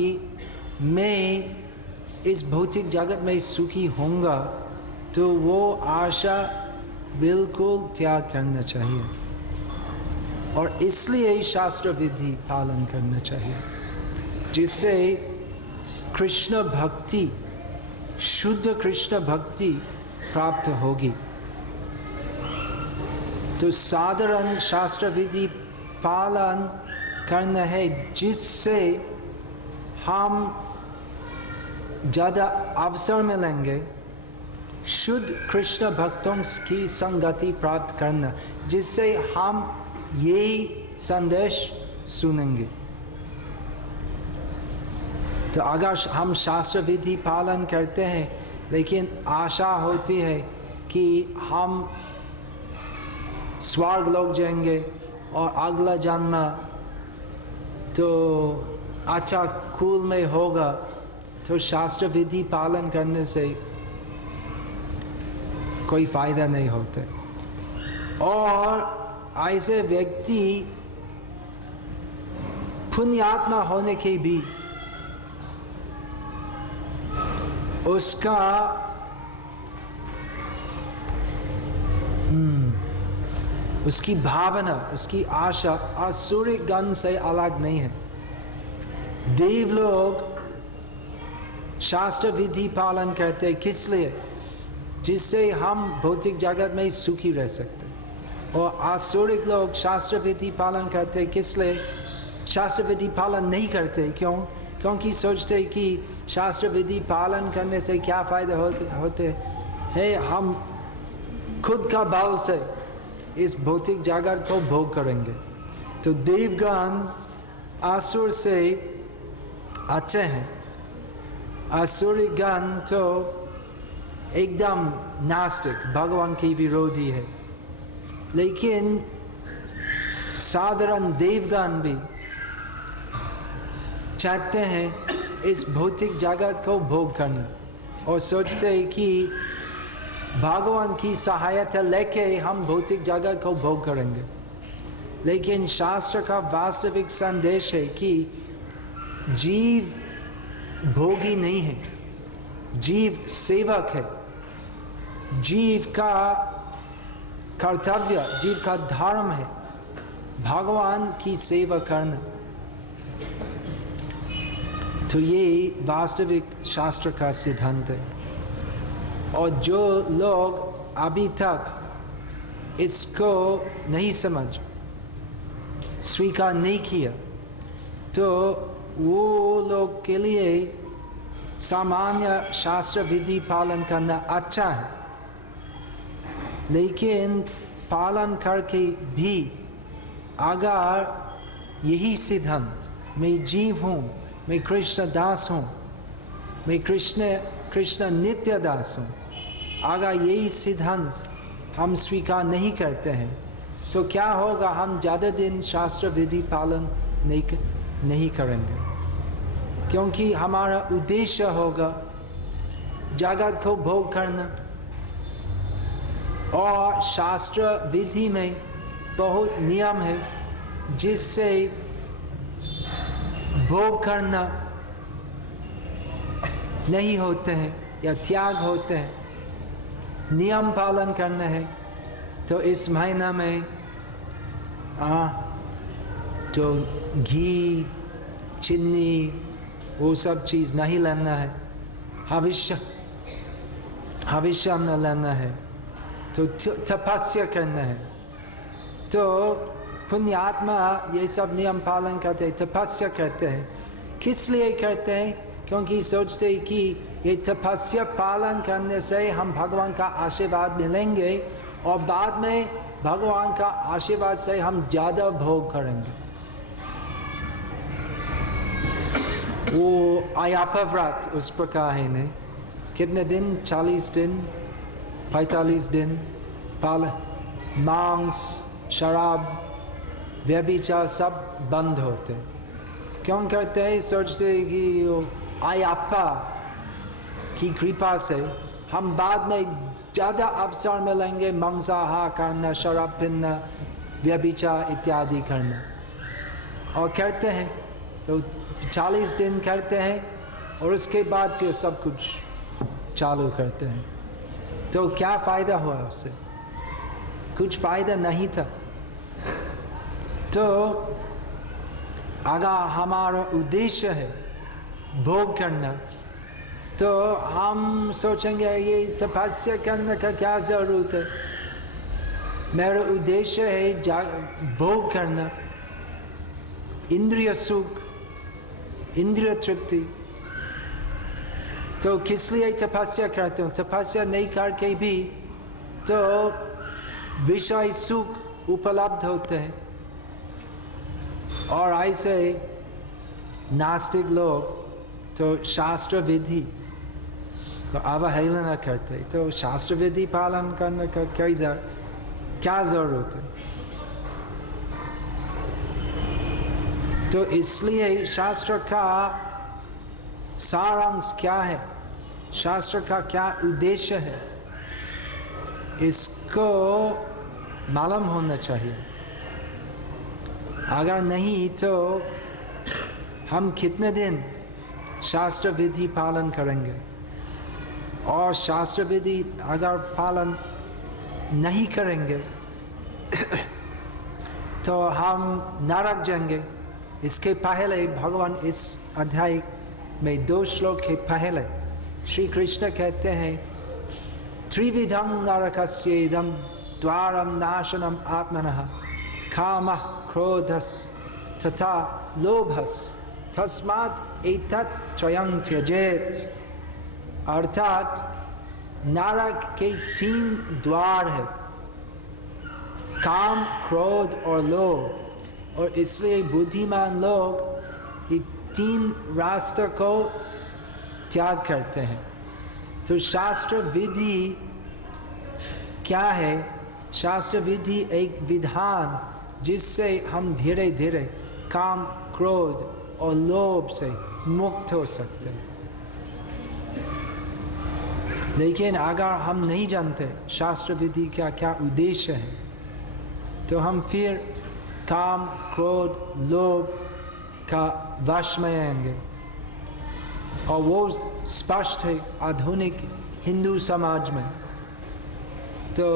मैं इस भौतिक जगत में सुखी होऊंगा, तो वो आशा बिल्कुल त्याग करना चाहिए और इसलिए शास्त्र विधि पालन करना चाहिए, जिससे कृष्ण भक्ति, शुद्ध कृष्ण भक्ति प्राप्त होगी। तो साधारण शास्त्र विधि पालन करना है, जिससे हम ज़्यादा अवसर मिलेंगे शुद्ध कृष्ण भक्तों की संगति प्राप्त करना, जिससे हम यही संदेश सुनेंगे। तो अगर हम शास्त्र विधि पालन करते हैं, लेकिन आशा होती है कि हम स्वर्ग लोग जाएंगे और अगला जन्म तो अच्छा कुल में होगा, तो शास्त्र विधि पालन करने से कोई फायदा नहीं होता। और ऐसे व्यक्ति पुण्यात्मा होने के भी उसका उसकी भावना, उसकी आशा आसुरी गण से अलग नहीं है। देव लोग शास्त्र विधि पालन करते हैं, किस लिए? जिससे हम भौतिक जगत में सुखी रह सकते हैं। और आसुरिक लोग शास्त्र विधि पालन करते हैं, किस लिए? शास्त्र विधि पालन नहीं करते, क्यों? क्योंकि सोचते कि शास्त्र विधि पालन करने से क्या फ़ायदा होते हैं, हम खुद का बल से इस भौतिक जगत को भोग करेंगे। तो देवगण आसुर से अच्छे हैं, आसुरी गण तो एकदम नास्तिक, भगवान की विरोधी है। लेकिन साधारण देवगण भी चाहते हैं इस भौतिक जगत को भोग करना और सोचते हैं कि भगवान की सहायता लेके हम भौतिक जगत को भोग करेंगे। लेकिन शास्त्र का वास्तविक संदेश है कि जीव भोगी नहीं है, जीव सेवक है। जीव का कर्तव्य, जीव का धर्म है भगवान की सेवा करना। तो ये वास्तविक शास्त्र का सिद्धांत है। और जो लोग अभी तक इसको नहीं समझ, स्वीकार नहीं किया, तो वो लोग के लिए सामान्य शास्त्र विधि पालन करना अच्छा है, लेकिन पालन करके भी अगर यही सिद्धांत, मैं जीव हूँ, मैं कृष्ण दास हूँ, मैं कृष्ण नित्य दास हूँ, अगर यही सिद्धांत हम स्वीकार नहीं करते हैं तो क्या होगा? हम ज़्यादा दिन शास्त्र विधि पालन नहीं करेंगे, क्योंकि हमारा उद्देश्य होगा जगत को भोग करना। और शास्त्र विधि में बहुत नियम है जिससे भोग करना नहीं होते हैं या त्याग होते हैं, नियम पालन करना है। तो इस महीना में जो घी, चीनी, वो सब चीज़ नहीं लेना है, हविष्य न लेना है, तो तपस्या करना है। तो पुण्यात्मा ये सब नियम पालन करते हैं, तपस्या करते हैं। किस लिए करते हैं? क्योंकि सोचते हैं कि ये तपस्या पालन करने से हम भगवान का आशीर्वाद मिलेंगे और बाद में भगवान का आशीर्वाद से हम ज़्यादा भोग करेंगे। वो अय्यप्पा व्रत उस प्रकार है नहीं, कितने दिन? 40 दिन, 45 दिन मांस, शराब, व्यभिचार सब बंद होते। क्यों करते हैं? सोचते हैं कि अय्यप्पा की कृपा से हम बाद में ज़्यादा अवसर मिलेंगे मांसाहार करना, शराब पीना, व्यभिचार इत्यादि करना, और करते हैं। तो 40 दिन करते हैं और उसके बाद फिर सब कुछ चालू करते हैं। तो क्या फ़ायदा हुआ उससे? कुछ फ़ायदा नहीं था। तो अगर हमारा उद्देश्य है भोग करना, तो हम सोचेंगे ये तपस्या करने का क्या ज़रूरत है, मेरा उद्देश्य है भोग करना, इंद्रिय सुख, इंद्रिय तृप्ति। तो किस लिए तपस्या करते हो? तपस्या नहीं करके भी तो विषय सुख उपलब्ध होते हैं। और ऐसे नास्तिक लोग तो शास्त्र विधि तो अवहेलना करते, तो शास्त्र विधि पालन करने का क्या जरूरत है? तो इसलिए शास्त्र का सारांश क्या है, शास्त्र का क्या उद्देश्य है, इसको मालूम होना चाहिए। अगर नहीं तो हम कितने दिन शास्त्र विधि पालन करेंगे? और शास्त्र विधि अगर पालन नहीं करेंगे तो हम नरक जाएंगे। इसके पहले भगवान इस अध्याय में 2 श्लोक के पहले श्री कृष्ण कहते हैं, त्रिविधं नरकस्येदं द्वारं नाशनम आत्मनः कामः क्रोधस् तथा लोभस् तस्मात् एतत् त्रयं त्यजेत्। अर्थात नरक के 3 द्वार है, काम, क्रोध और लोभ। और इसलिए बुद्धिमान लोग ये 3 रास्ते को त्याग करते हैं। तो शास्त्र विधि क्या है? शास्त्र विधि एक विधान जिससे हम धीरे धीरे काम, क्रोध और लोभ से मुक्त हो सकते हैं। लेकिन अगर हम नहीं जानते शास्त्र विधि का क्या उद्देश्य है, तो हम फिर काम, क्रोध, लोभ का वश में आएंगे। और वो स्पष्ट है आधुनिक हिंदू समाज में। तो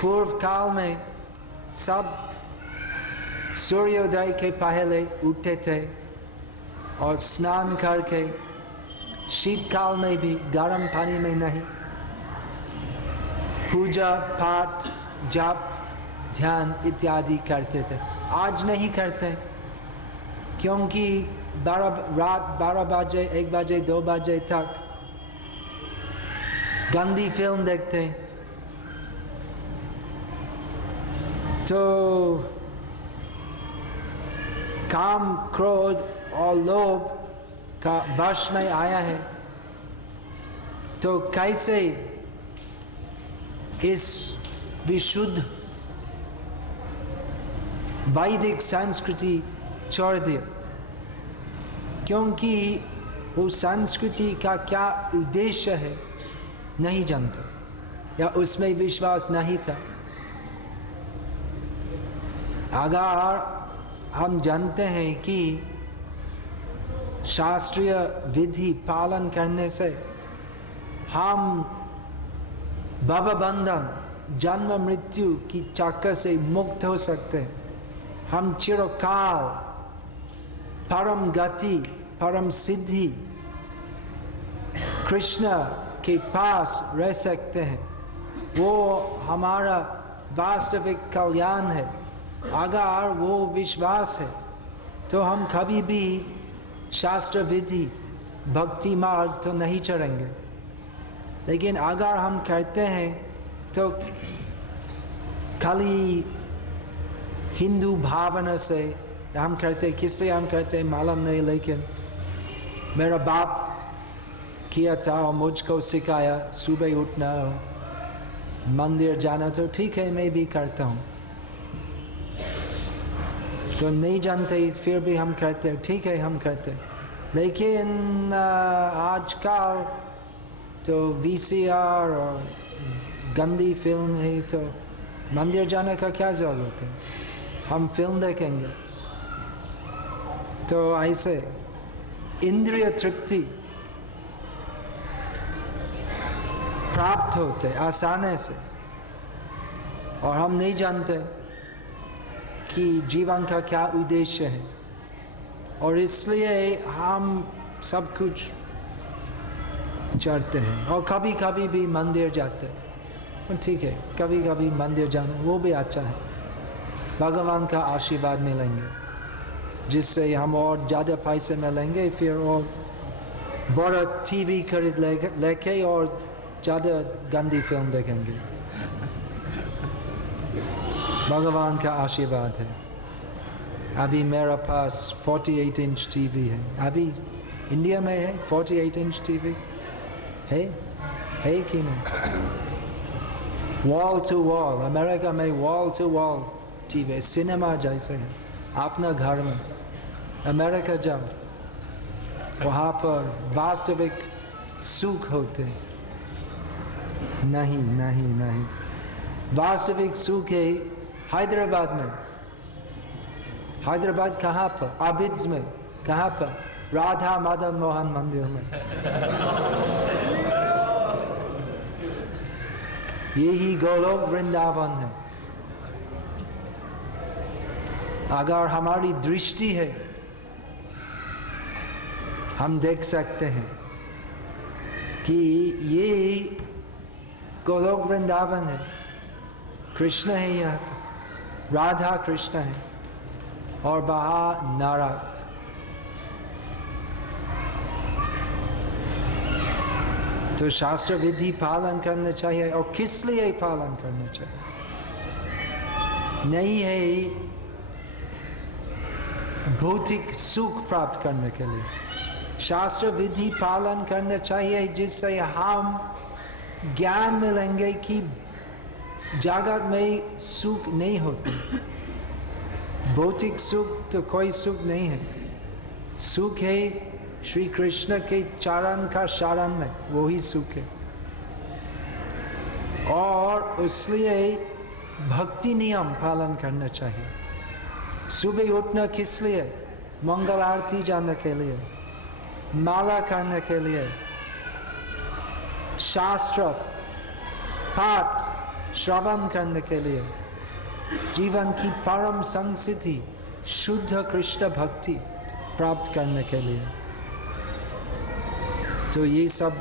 पूर्व काल में सब सूर्योदय के पहले उठते थे और स्नान करके शीतकाल में भी गर्म पानी में नहीं पूजा पाठ जप ध्यान इत्यादि करते थे। आज नहीं करते क्योंकि रात 12 बजे 1 बजे 2 बजे तक गंदी फिल्म देखते हैं। तो काम क्रोध और लोभ का वश में आया है। तो कैसे इस विशुद्ध वैदिक संस्कृति छोड़ दिया, क्योंकि वो संस्कृति का क्या उद्देश्य है नहीं जानते या उसमें विश्वास नहीं था। अगर हम जानते हैं कि शास्त्रीय विधि पालन करने से हम भवबंधन जन्म मृत्यु की चक्कर से मुक्त हो सकते हैं, हम चिरकाल परम गति परम सिद्धि कृष्ण के पास रह सकते हैं। वो हमारा वास्तविक कल्याण है। अगर वो विश्वास है तो हम कभी भी शास्त्र विधि भक्ति मार्ग तो नहीं चढ़ेंगे। लेकिन अगर हम करते हैं तो खाली हिंदू भावना से हम करते, किससे हम करते मालूम नहीं, लेकिन मेरा बाप किया था और मुझको सिखाया सुबह उठना मंदिर जाना, तो ठीक है मैं भी करता हूँ। तो नहीं जानते फिर भी हम करते, ठीक है हम करते। लेकिन आजकल तो VCR और गंदी फिल्म है, तो मंदिर जाने का क्या ज़रूरत है, हम फिल्म देखेंगे। तो ऐसे इंद्रिय तृप्ति प्राप्त होते आसानी से, और हम नहीं जानते कि जीवन का क्या उद्देश्य है, और इसलिए हम सब कुछ चढ़ते हैं और कभी कभी भी मंदिर जाते हैं। ठीक है, कभी कभी मंदिर जाना वो भी अच्छा है, भगवान का आशीर्वाद मिलेंगे जिससे हम और ज़्यादा पैसे मिलेंगे, फिर और बड़ा TV खरीद लेके और ज़्यादा गंदी फिल्म देखेंगे। भगवान का आशीर्वाद है। अभी मेरे पास 48 इंच TV है, अभी इंडिया में है 48 इंच TV है कि नहीं? वॉल टू वॉल, अमेरिका में wall to wall TV, cinema जैसे है। अपना घर में अमेरिका जाओ, वहाँ पर वास्तविक सुख होते नहीं नहीं नहीं। वास्तविक सुख है हैदराबाद में। हैदराबाद कहाँ पर? आबिद्स में। कहाँ पर? राधा मदन मोहन मंदिर में। यही गोलोक वृंदावन है। अगर हमारी दृष्टि है हम देख सकते हैं कि ये गोलोक वृंदावन है, कृष्ण है यहाँ, राधा कृष्ण है और बाहर नरक। तो शास्त्र विधि पालन करना चाहिए, और किस लिए पालन करना चाहिए? नहीं है भौतिक सुख प्राप्त करने के लिए। शास्त्र विधि पालन करना चाहिए जिससे हम ज्ञान मिलेंगे कि जगत में सुख नहीं होती। भौतिक सुख तो कोई सुख नहीं है। सुख है श्री कृष्ण के चरण का शरण में, वही सुख है। और इसलिए भक्ति नियम पालन करना चाहिए। सुबह उठना किस लिए? मंगल आरती जाने के लिए, माला करने के लिए, शास्त्र पाठ श्रवण करने के लिए, जीवन की परम संसिद्धि शुद्ध कृष्ण भक्ति प्राप्त करने के लिए। तो ये सब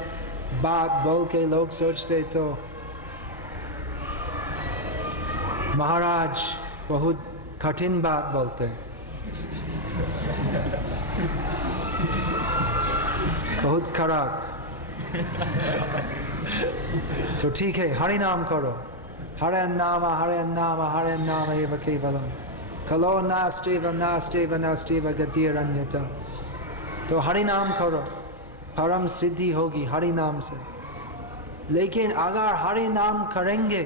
बात बोल के लोग सोचते तो महाराज बहुत कठिन बात बोलते, बहुत खराब। तो ठीक है, हरि नाम करो, हरे नाम हरे नाम हरे नाम एव केवलम, कलो नास्त्येव नास्त्येव नास्त्येव गतिरन्यथा। तो हरि नाम करो, परम सिद्धि होगी हरि नाम से। लेकिन अगर हरि नाम करेंगे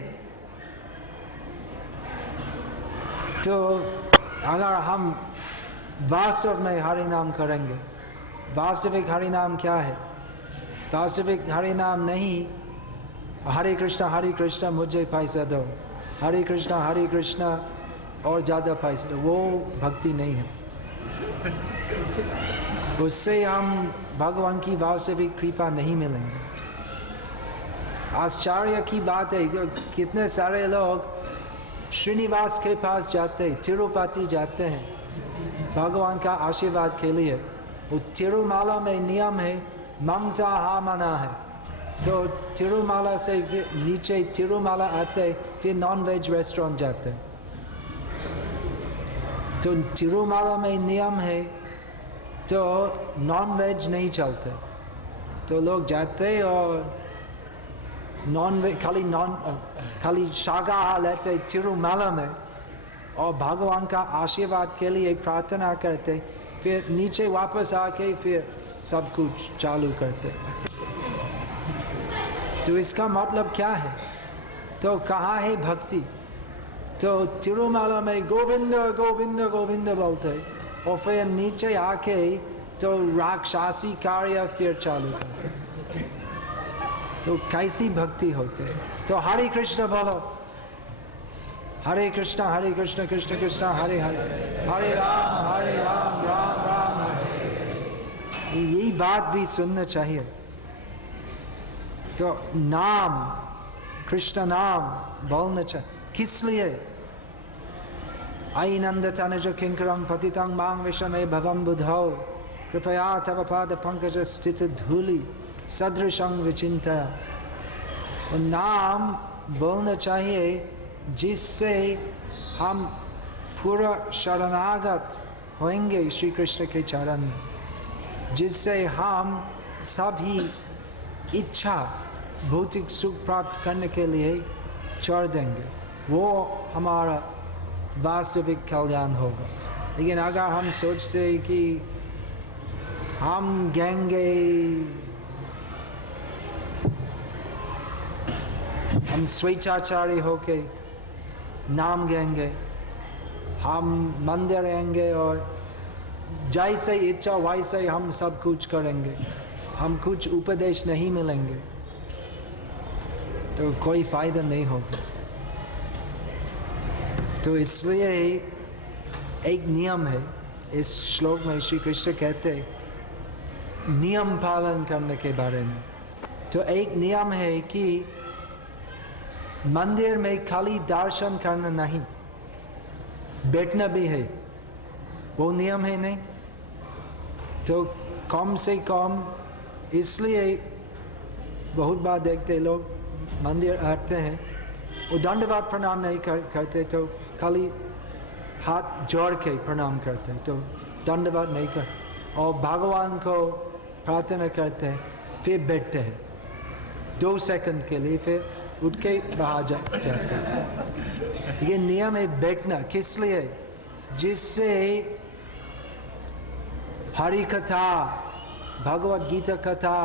तो अगर हम वास्तव में हरि नाम करेंगे, वास्तविक हरि नाम क्या है? वास्तविक हरि नाम नहीं हरे कृष्णा मुझे पैसा दो, हरे कृष्णा और ज़्यादा पैसा दो, वो भक्ति नहीं है। उससे हम भगवान की वास्तविक कृपा नहीं मिलेंगे। आश्चर्य की बात है, कितने सारे लोग श्रीनिवास के पास जाते, तिरुपति जाते हैं भगवान का आशीर्वाद के लिए। वो तिरुमाला में नियम है मांसाहार मना है, तो तिरुमाला से नीचे तिरुमाला आते फिर नॉन वेज रेस्टोरेंट जाते। तो तिरुमाला में नियम है तो नॉन वेज नहीं चलते, तो लोग जाते और नॉन वेज खाली शाकाहार लेते तिरुमाला में और भगवान का आशीर्वाद के लिए प्रार्थना करते, फिर नीचे वापस आके फिर सब कुछ चालू करते। तो इसका मतलब क्या है? तो कहाँ है भक्ति? तो तिरुमाला में गोविंद गोविंद गोविंद बोलते और फिर नीचे आके तो राक्षसी कार्य फिर चालू करते। तो कैसी भक्ति होते? तो हरे कृष्ण बोलो, हरे कृष्ण कृष्ण कृष्ण हरे हरे, हरे राम राम राम हरे। यही बात भी सुनना चाहिए। तो नाम, कृष्ण नाम बोलना चाहिए। किस लिए? आई नंद तनज किंकरम पतितं मां विषमे भवम बुधौ, कृपया तव पाद पंकज स्थित धूलि सदृशं विचिंतया। नाम बोलना चाहिए जिससे हम पूरा शरणागत होंगे श्री कृष्ण के चरण में, जिससे हम सभी इच्छा भौतिक सुख प्राप्त करने के लिए छोड़ देंगे, वो हमारा वास्तविक कल्याण होगा। लेकिन अगर हम सोचते हैं कि हम गएंगे, हम स्वेच्छाचारी होके नाम गाएंगे, हम मंदिर रहेंगे और जैसे इच्छा वैसे हम सब कुछ करेंगे, हम कुछ उपदेश नहीं मिलेंगे, तो कोई फायदा नहीं होगा। तो इसलिए एक नियम है, इस श्लोक में श्री कृष्ण कहते हैं नियम पालन करने के बारे में। तो एक नियम है कि मंदिर में खाली दर्शन करना नहीं, बैठना भी है, वो नियम है नहीं। तो कम से कम इसलिए बहुत बार देखते लोग मंदिर आते हैं, वो दंडवत प्रणाम नहीं करते, तो खाली हाथ जोड़ के प्रणाम करते हैं, तो दंडवत नहीं कर, और भगवान को प्रार्थना करते हैं, फिर बैठते हैं 2 सेकंड के लिए, फिर उठ के बाहर जाते हैं। ये नियम है बैठना। किस लिए? जिससे हरि कथा, भगवत गीता कथा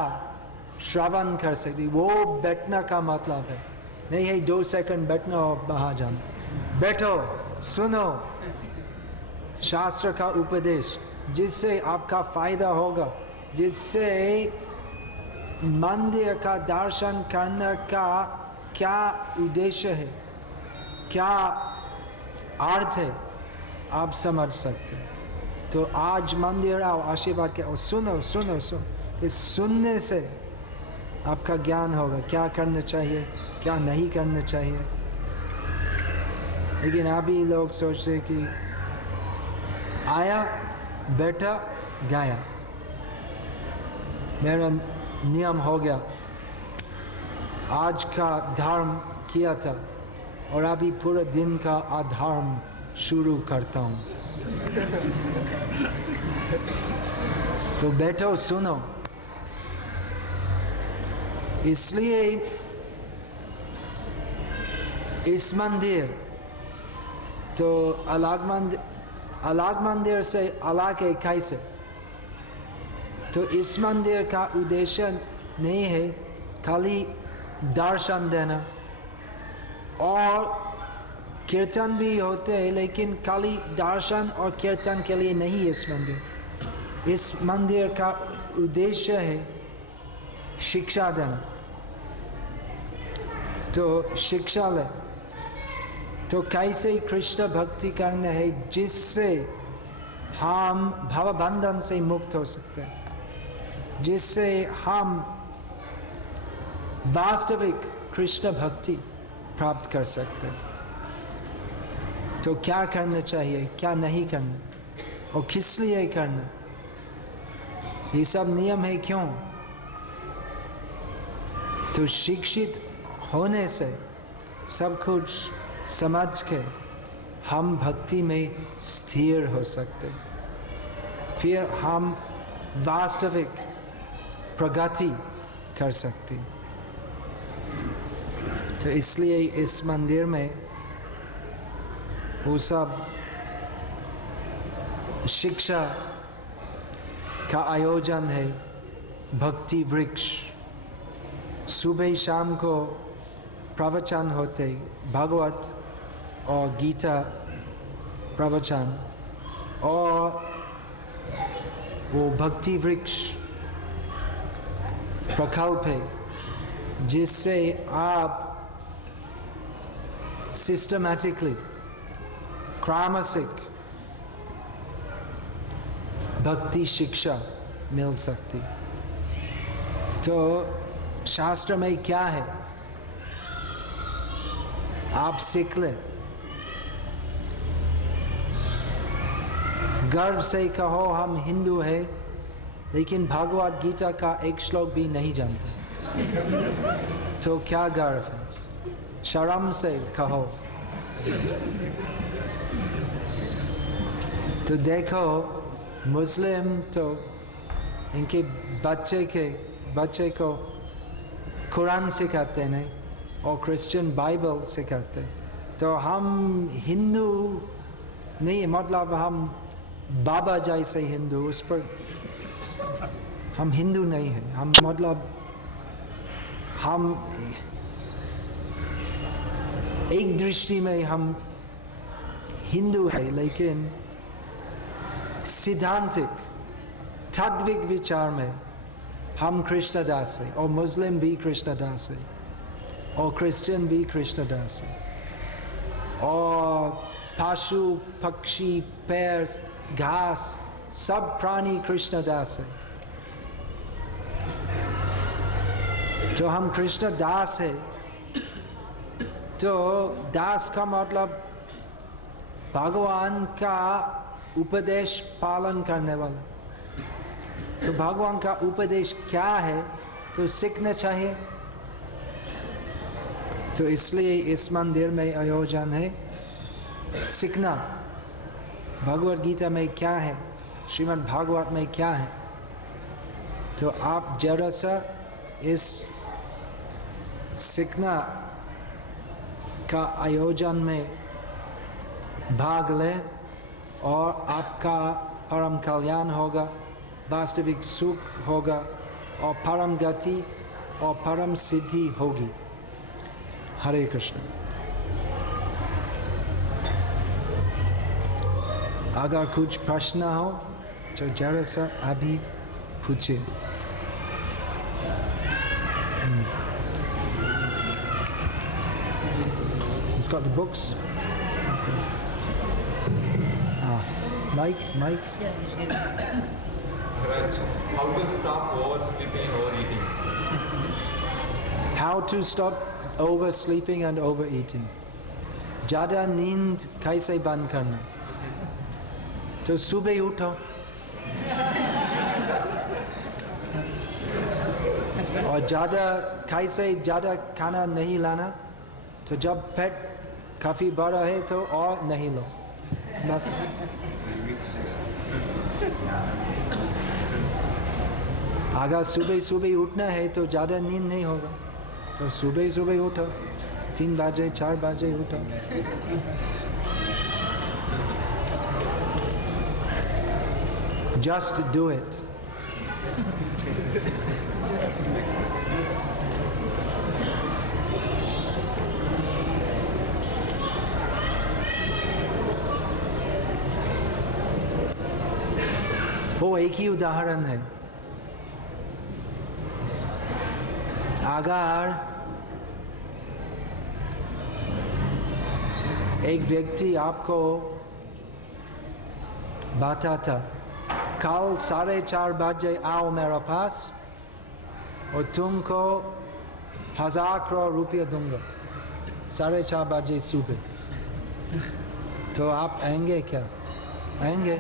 श्रवण कर सकती, वो बैठना का मतलब है। नहीं है 2 सेकंड बैठना और बाहर जाना। बैठो, सुनो शास्त्र का उपदेश, जिससे आपका फायदा होगा, जिससे मंदिर का दर्शन करने का क्या उद्देश्य है, क्या अर्थ है, आप समझ सकते हैं। तो आज मंदिर आओ, आशीर्वाद के, और सुनो सुनो सुनो, इस सुनने से आपका ज्ञान होगा क्या करना चाहिए, क्या नहीं करना चाहिए। लेकिन अभी लोग सोचते कि आया बैठा गाया, मेरा नियम हो गया, आज का धर्म किया था और अभी पूरे दिन का अधर्म शुरू करता हूँ। तो बैठो सुनो। इसलिए इस मंदिर तो अलग मंदिर से अलग है कैसे? तो इस मंदिर का उद्देश्य नहीं है खाली दर्शन देना, और कीर्तन भी होते हैं, लेकिन खाली दर्शन और कीर्तन के लिए नहीं इस मंदिर। इस मंदिर का उद्देश्य है शिक्षा देना। तो शिक्षा ले तो कैसे कृष्ण भक्ति करना है जिससे हम भवबंधन से मुक्त हो सकते हैं, जिससे हम वास्तविक कृष्ण भक्ति प्राप्त कर सकते हैं। तो क्या करना चाहिए, क्या नहीं करना, और किस लिए करना, ये सब नियम है क्यों? तो शिक्षित होने से सब कुछ समझ के हम भक्ति में स्थिर हो सकते, फिर हम वास्तविक प्रगति कर सकते। तो इसलिए इस मंदिर में वो सब शिक्षा का आयोजन है। भक्ति वृक्ष, सुबह शाम को प्रवचन होते, भागवत और गीता प्रवचन, और वो भक्ति वृक्ष प्रकल्प है जिससे आप सिस्टमैटिकली क्रमशिक भक्ति शिक्षा मिल सकती। तो शास्त्र में क्या है आप सीख ले। गर्व से कहो हम हिंदू है, लेकिन भगवद गीता का एक श्लोक भी नहीं जानते, तो क्या गर्व है? शर्म से कहो। तो देखो मुस्लिम तो इनके बच्चे को कुरान सिखाते नहीं, और क्रिश्चियन बाइबल सिखाते। तो हम हिंदू नहीं, मतलब हम बाबा जैसे हिंदू, उस पर हम हिंदू नहीं हैं। हम मतलब हम एक दृष्टि में हम हिंदू है, लेकिन सिद्धांतिक तात्विक विचार में हम कृष्णदास है, और मुस्लिम भी कृष्णदास है, और क्रिश्चियन भी कृष्णदास है, और पशु पक्षी पेड़ घास सब प्राणी कृष्णदास है। तो हम कृष्णदास है, तो दास का मतलब भगवान का उपदेश पालन करने वाला। तो भगवान का उपदेश क्या है तो सीखना चाहिए। तो इसलिए इस मंदिर में आयोजन है सीखना, भगवद गीता में क्या है, श्रीमद् भागवत में क्या है। तो आप जरा सा इस सीखना का आयोजन में भाग लें, और आपका परम कल्याण होगा, वास्तविक सुख होगा, और परम गति और परम सिद्धि होगी। हरे कृष्ण। अगर कुछ प्रश्न हो तो जरा सा अभी पूछिए। He's got the books. Mike. How to stop oversleeping or overeating? How to stop oversleeping and overeating. ज़्यादा नींद कैसे बंद करना? तो सुबह उठो और ज़्यादा खाना नहीं लाना। तो जब पेट काफ़ी बड़ा है तो और नहीं लो, बस। अगर सुबह उठना है तो ज़्यादा नींद नहीं होगा, तो सुबह उठो, 3 बजे 4 बजे उठो। Just do it. वो एक ही उदाहरण है। अगर एक व्यक्ति आपको बताता कल 4:30 बजे आओ मेरे पास और तुमको 1000 करोड़ रुपया दूंगा 4:30 बजे सुबह, तो आप आएंगे क्या? आएंगे।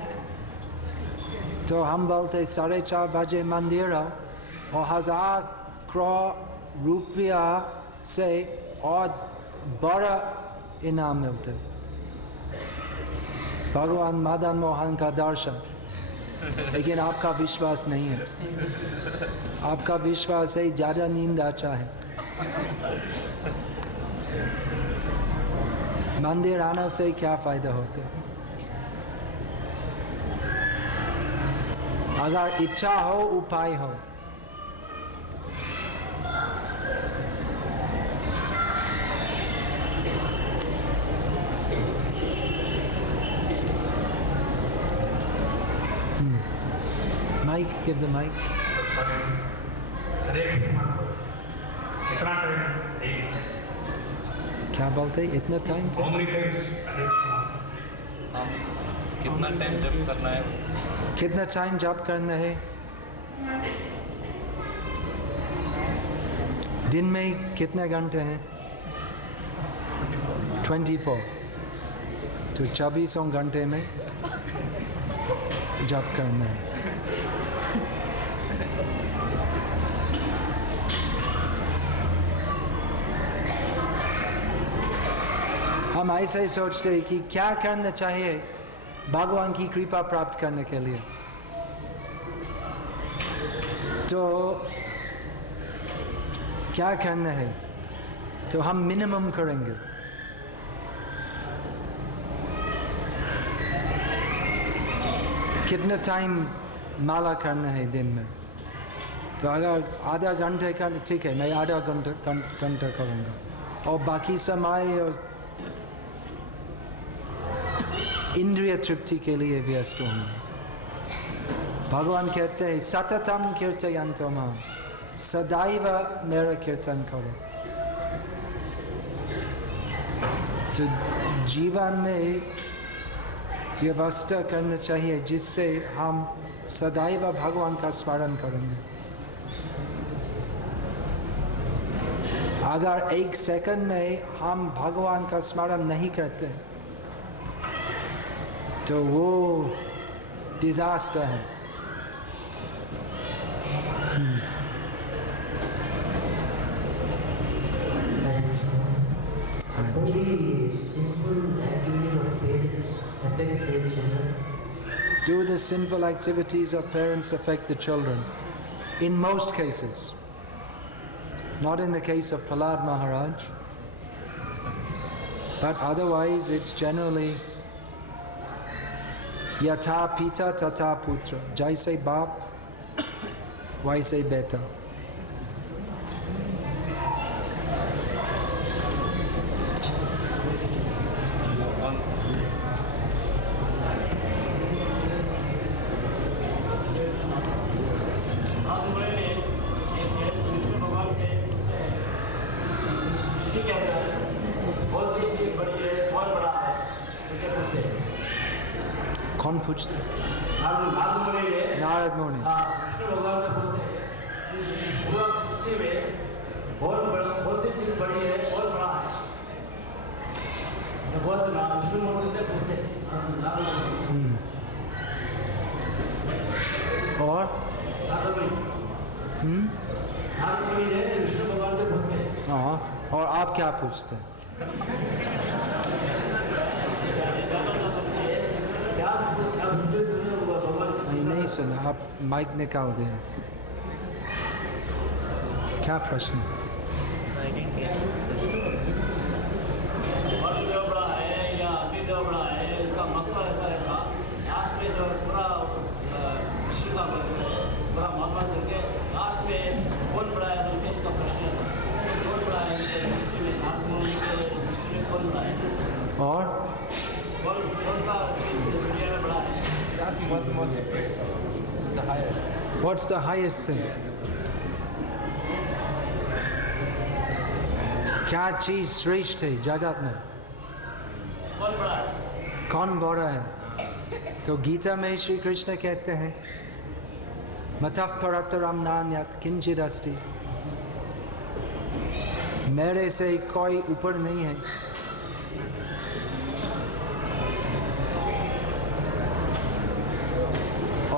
तो हम बोलते 4:30 बजे मंदिर आओ और 1000 करोड़ रुपया से और बड़ा इनाम मिलते, भगवान मदन मोहन का दर्शन। लेकिन आपका विश्वास नहीं है, आपका विश्वास है ज़्यादा नींद अच्छा है। मंदिर आने से क्या फायदा होता है? अगर इच्छा हो उपाय हो। Mike, give the mic. क्या बोलते? इतना टाइम? कितना टाइम जप करना है? कितना टाइम जप करना है? दिन में कितने घंटे हैं? 24। तो 24 घंटे में जप करना है। हम ऐसे ही सोचते हैं कि क्या करना चाहिए भगवान की कृपा प्राप्त करने के लिए। तो क्या करना है? तो हम मिनिमम करेंगे। कितना टाइम माला करना है दिन में? तो अगर आधा घंटे का, ठीक है, मैं आधा घंटा करूँगा और बाकी समय और इंद्रिय तृप्ति के लिए व्यस्त होंगे। भगवान कहते हैं सततम कीर्तयन्तो मां, सदैव मेरा कीर्तन करो। तो जीवन में व्यवस्था करना चाहिए जिससे हम सदैव भगवान का स्मरण करेंगे। अगर 1 सेकंड में हम भगवान का स्मरण नहीं करते तो वो डिजास्टर है। Do the sinful activities of parents affect the children? In most cases. Not in the case of Prahlad Maharaj. But otherwise it's generally यथा पिता तथा पुत्र, जैसे बाप वैसे बेटा। कौन पूछते? नारद मुनि। विष्णु भगवान से पूछते हैं इस पूरा सृष्टि में बहुत सी चीज बड़ी है, बहुत बड़ा है। विष्णुमूर्ति से पूछते और नारद ने विष्णु भगवान से पूछते। हाँ, और आप क्या पूछते हैं? नहीं सुना, आप माइक निकाल दें। क्या प्रश्न? बड़ा है या अतिदेव बड़ा है, इसका मकसद ऐसा रहेगा लास्ट में जो पूरा विश्व का पूरा मामला करके लास्ट में कौन बड़ा है तो इसका प्रश्न है कौन बड़ा है हिस्ट्री में नारद मुनि के हिस्ट्री में कौन बड़ा है और कौन सा चीज दुनिया में बड़ा है। What's the most great? The highest. What's the highest thing? क्या चीज श्रेष्ठ है जगत में? कौन बड़ा है? कौन बड़ा है? तो गीता में श्री कृष्ण कहते हैं मतः परतरम नान्यत् किंचित् अस्ति, मेरे से कोई ऊपर नहीं है।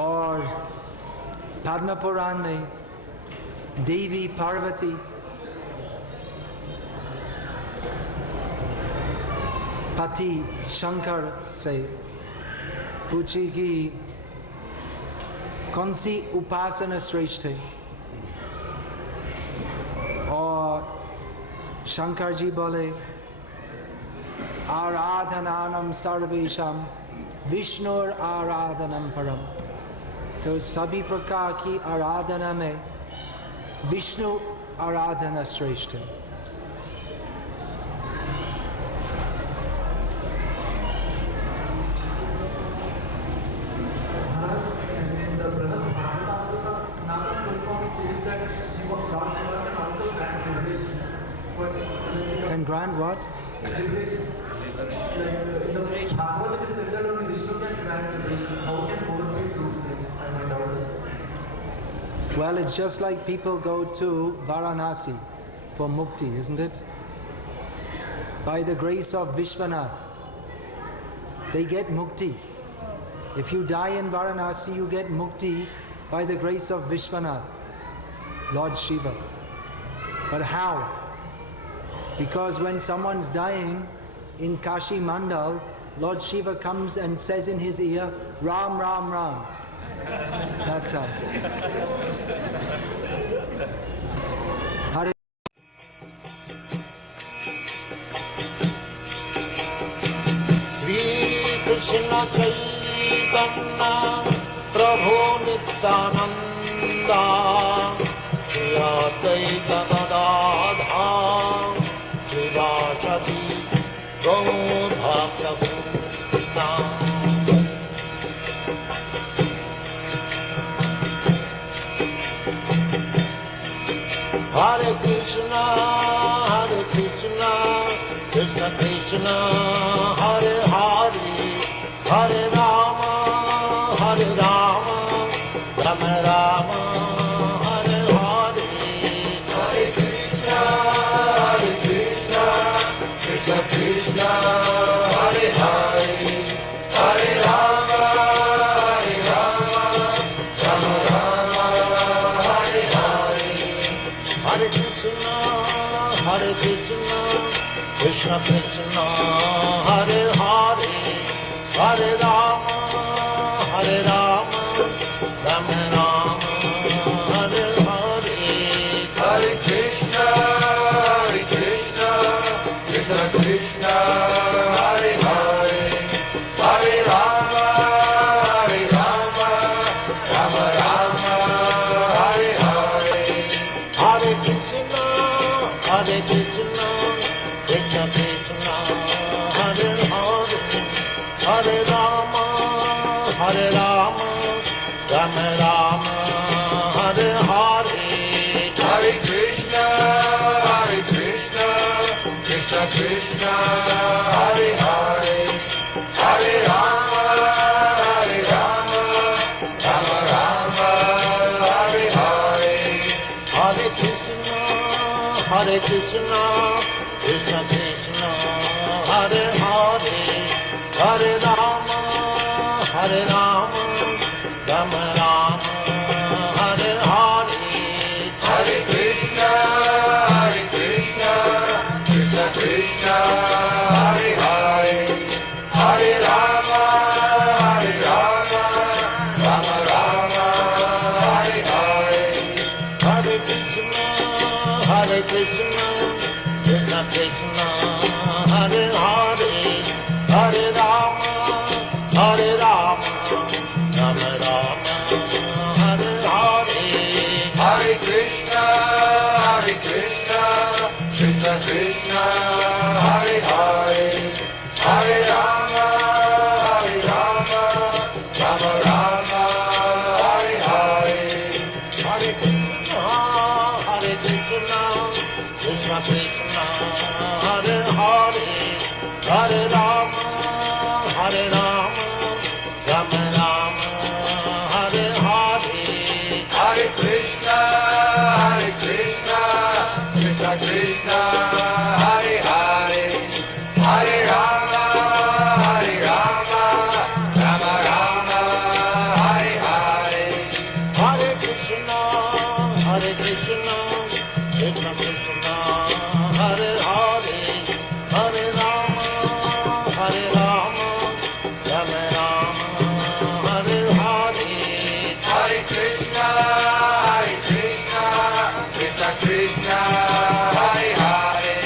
और पद्म पुराण में देवी पार्वती पति शंकर से पूछी कि कौन सी उपासना श्रेष्ठ है, और शंकर जी बोले आराधनानम सर्वेशम विष्णुर आराधनम परम। तो सभी प्रकार की आराधना में विष्णु आराधना श्रेष्ठ है। And grant what? Well, it's just like people go to Varanasi for mukti, isn't it? By the grace of Vishwanath, they get mukti. If you die in Varanasi, you get mukti by the grace of Vishwanath, Lord Shiva. But how? Because when someone's dying in Kashi Mandal, Lord Shiva comes and says in his ear, Ram, Ram, Ram. That's how. Hare Shri Krishna Chaitanya Prabhu Nityananda Shri Advaita Gadadhar Shivasati Gaudha Prabhupada Hare Krishna, Krishna Krishna, Hare Hare, Hare Rama, Rama Rama, Hare Hare, Hare Krishna, Krishna Krishna, Hare Hare, Hare Rama, Rama Rama, Hare Hare. Hare Krishna, Krishna Krishna, Hare Hare, Hare Rama, Rama Rama, Hare Hare. Hare Krishna, Krishna Krishna, Hare Hare, Hare Rama, Rama Rama, Hare Hare. Hare Krishna, Krishna Krishna, Hare Hare, Hare Rama. Hare Rama, Hare Rama, Rama Rama, Hare Hare. Hare Krishna, Krishna Krishna, Hare Hare, Hare Rama, Rama Rama, Hare Hare. Hare Krishna, Krishna Krishna, Hare Hare, Hare Rama, Rama Rama, Hare Hare. Hare Krishna, Krishna Krishna, Hare Hare, Hare Rama, Rama Rama, Hare Hare. Hare Krishna, Krishna Krishna, Hare Hare, Hare Rama, Rama Rama, Hare Hare. Hare Krishna, Krishna Krishna, Hare Hare, Hare Rama, Rama Rama, Hare Hare. Hare Krishna, Krishna Krishna, Hare Hare, Hare Rama, Rama Rama, Hare Hare. Hare Krishna, Krishna Krishna, Hare Hare,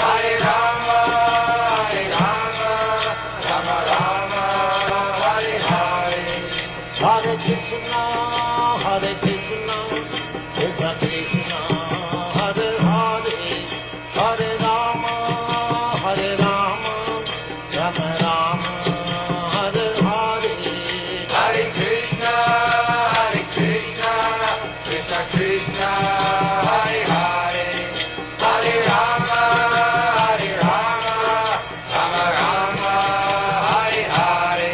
Hare Rama, Rama Rama, Hare Hare. Hare Krishna, Krishna Krishna, Hare Hare, Hare Rama, Rama Rama, Hare Hare. Hare Krishna, Krishna Krishna, Hare Hare, Hare Rama, Rama Rama, Hare Hare.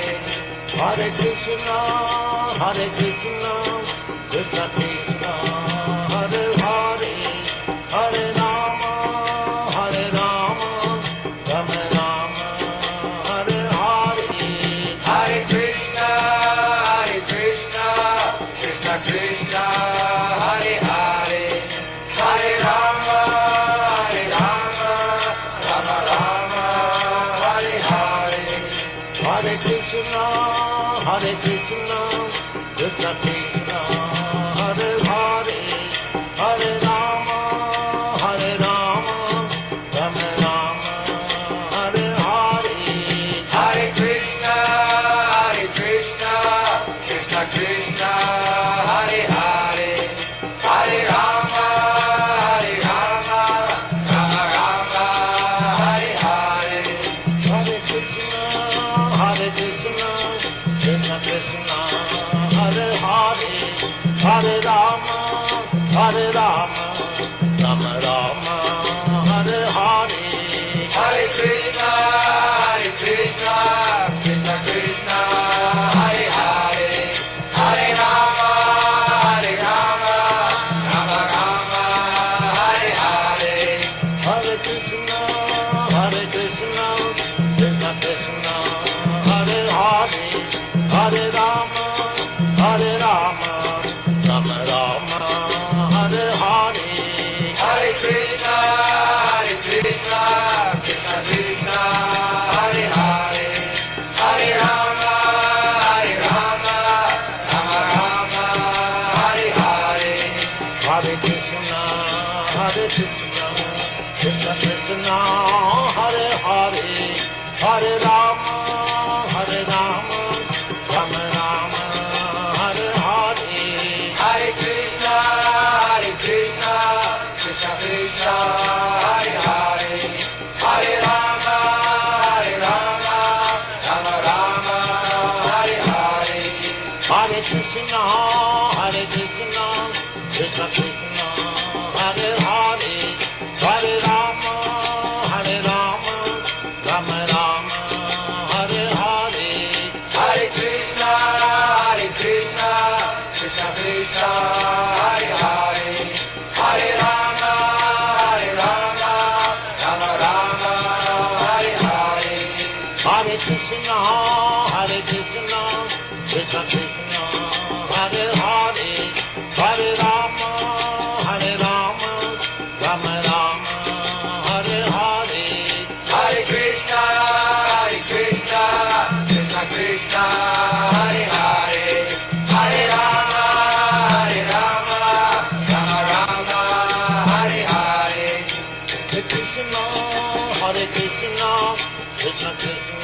Hare Krishna, Krishna Krishna, Hare Hare, Hare Rama, Rama Rama, Hare Hare. Hare Krishna, Krishna Krishna, Hare Hare, Hare Rama, Rama Rama, Hare Hare. Hare Krishna, Krishna Krishna, Hare Hare, Hare Rama, Rama Rama, Hare Hare. Hare Krishna, Krishna Krishna, Hare Hare, Hare Rama, Rama Rama, Hare Hare. Hare Krishna, Krishna Krishna, Hare Hare, Hare Rama, Rama Rama, Hare Hare. Hare Krishna, Krishna Krishna, Hare Hare, Hare Rama, Rama Rama, Hare Hare. Hare Krishna, Krishna Krishna, Hare Hare, Hare Rama, Rama Rama, Hare Hare. Hare Krishna, Krishna Krishna, Hare Hare, Hare Rama, Rama Rama, Hare Hare. Hare Krishna, Krishna Krishna, Hare Hare, Hare Rama, Rama Rama, Hare Hare. Hare Krishna, Krishna Krishna, Hare Hare, Hare Rama, Rama Rama, Hare Hare. Hare Krishna, Krishna Krishna, Hare Hare, Hare Rama, Rama Rama, Hare Hare Krishna, Krishna Krishna, Hare Hare, Hare Rama, Rama Rama, Hare Hare. Hare Krishna, Krishna Krishna, Hare Hare, Hare Rama, Rama Rama, Hare Hare. Hare Krishna, Krishna Krishna,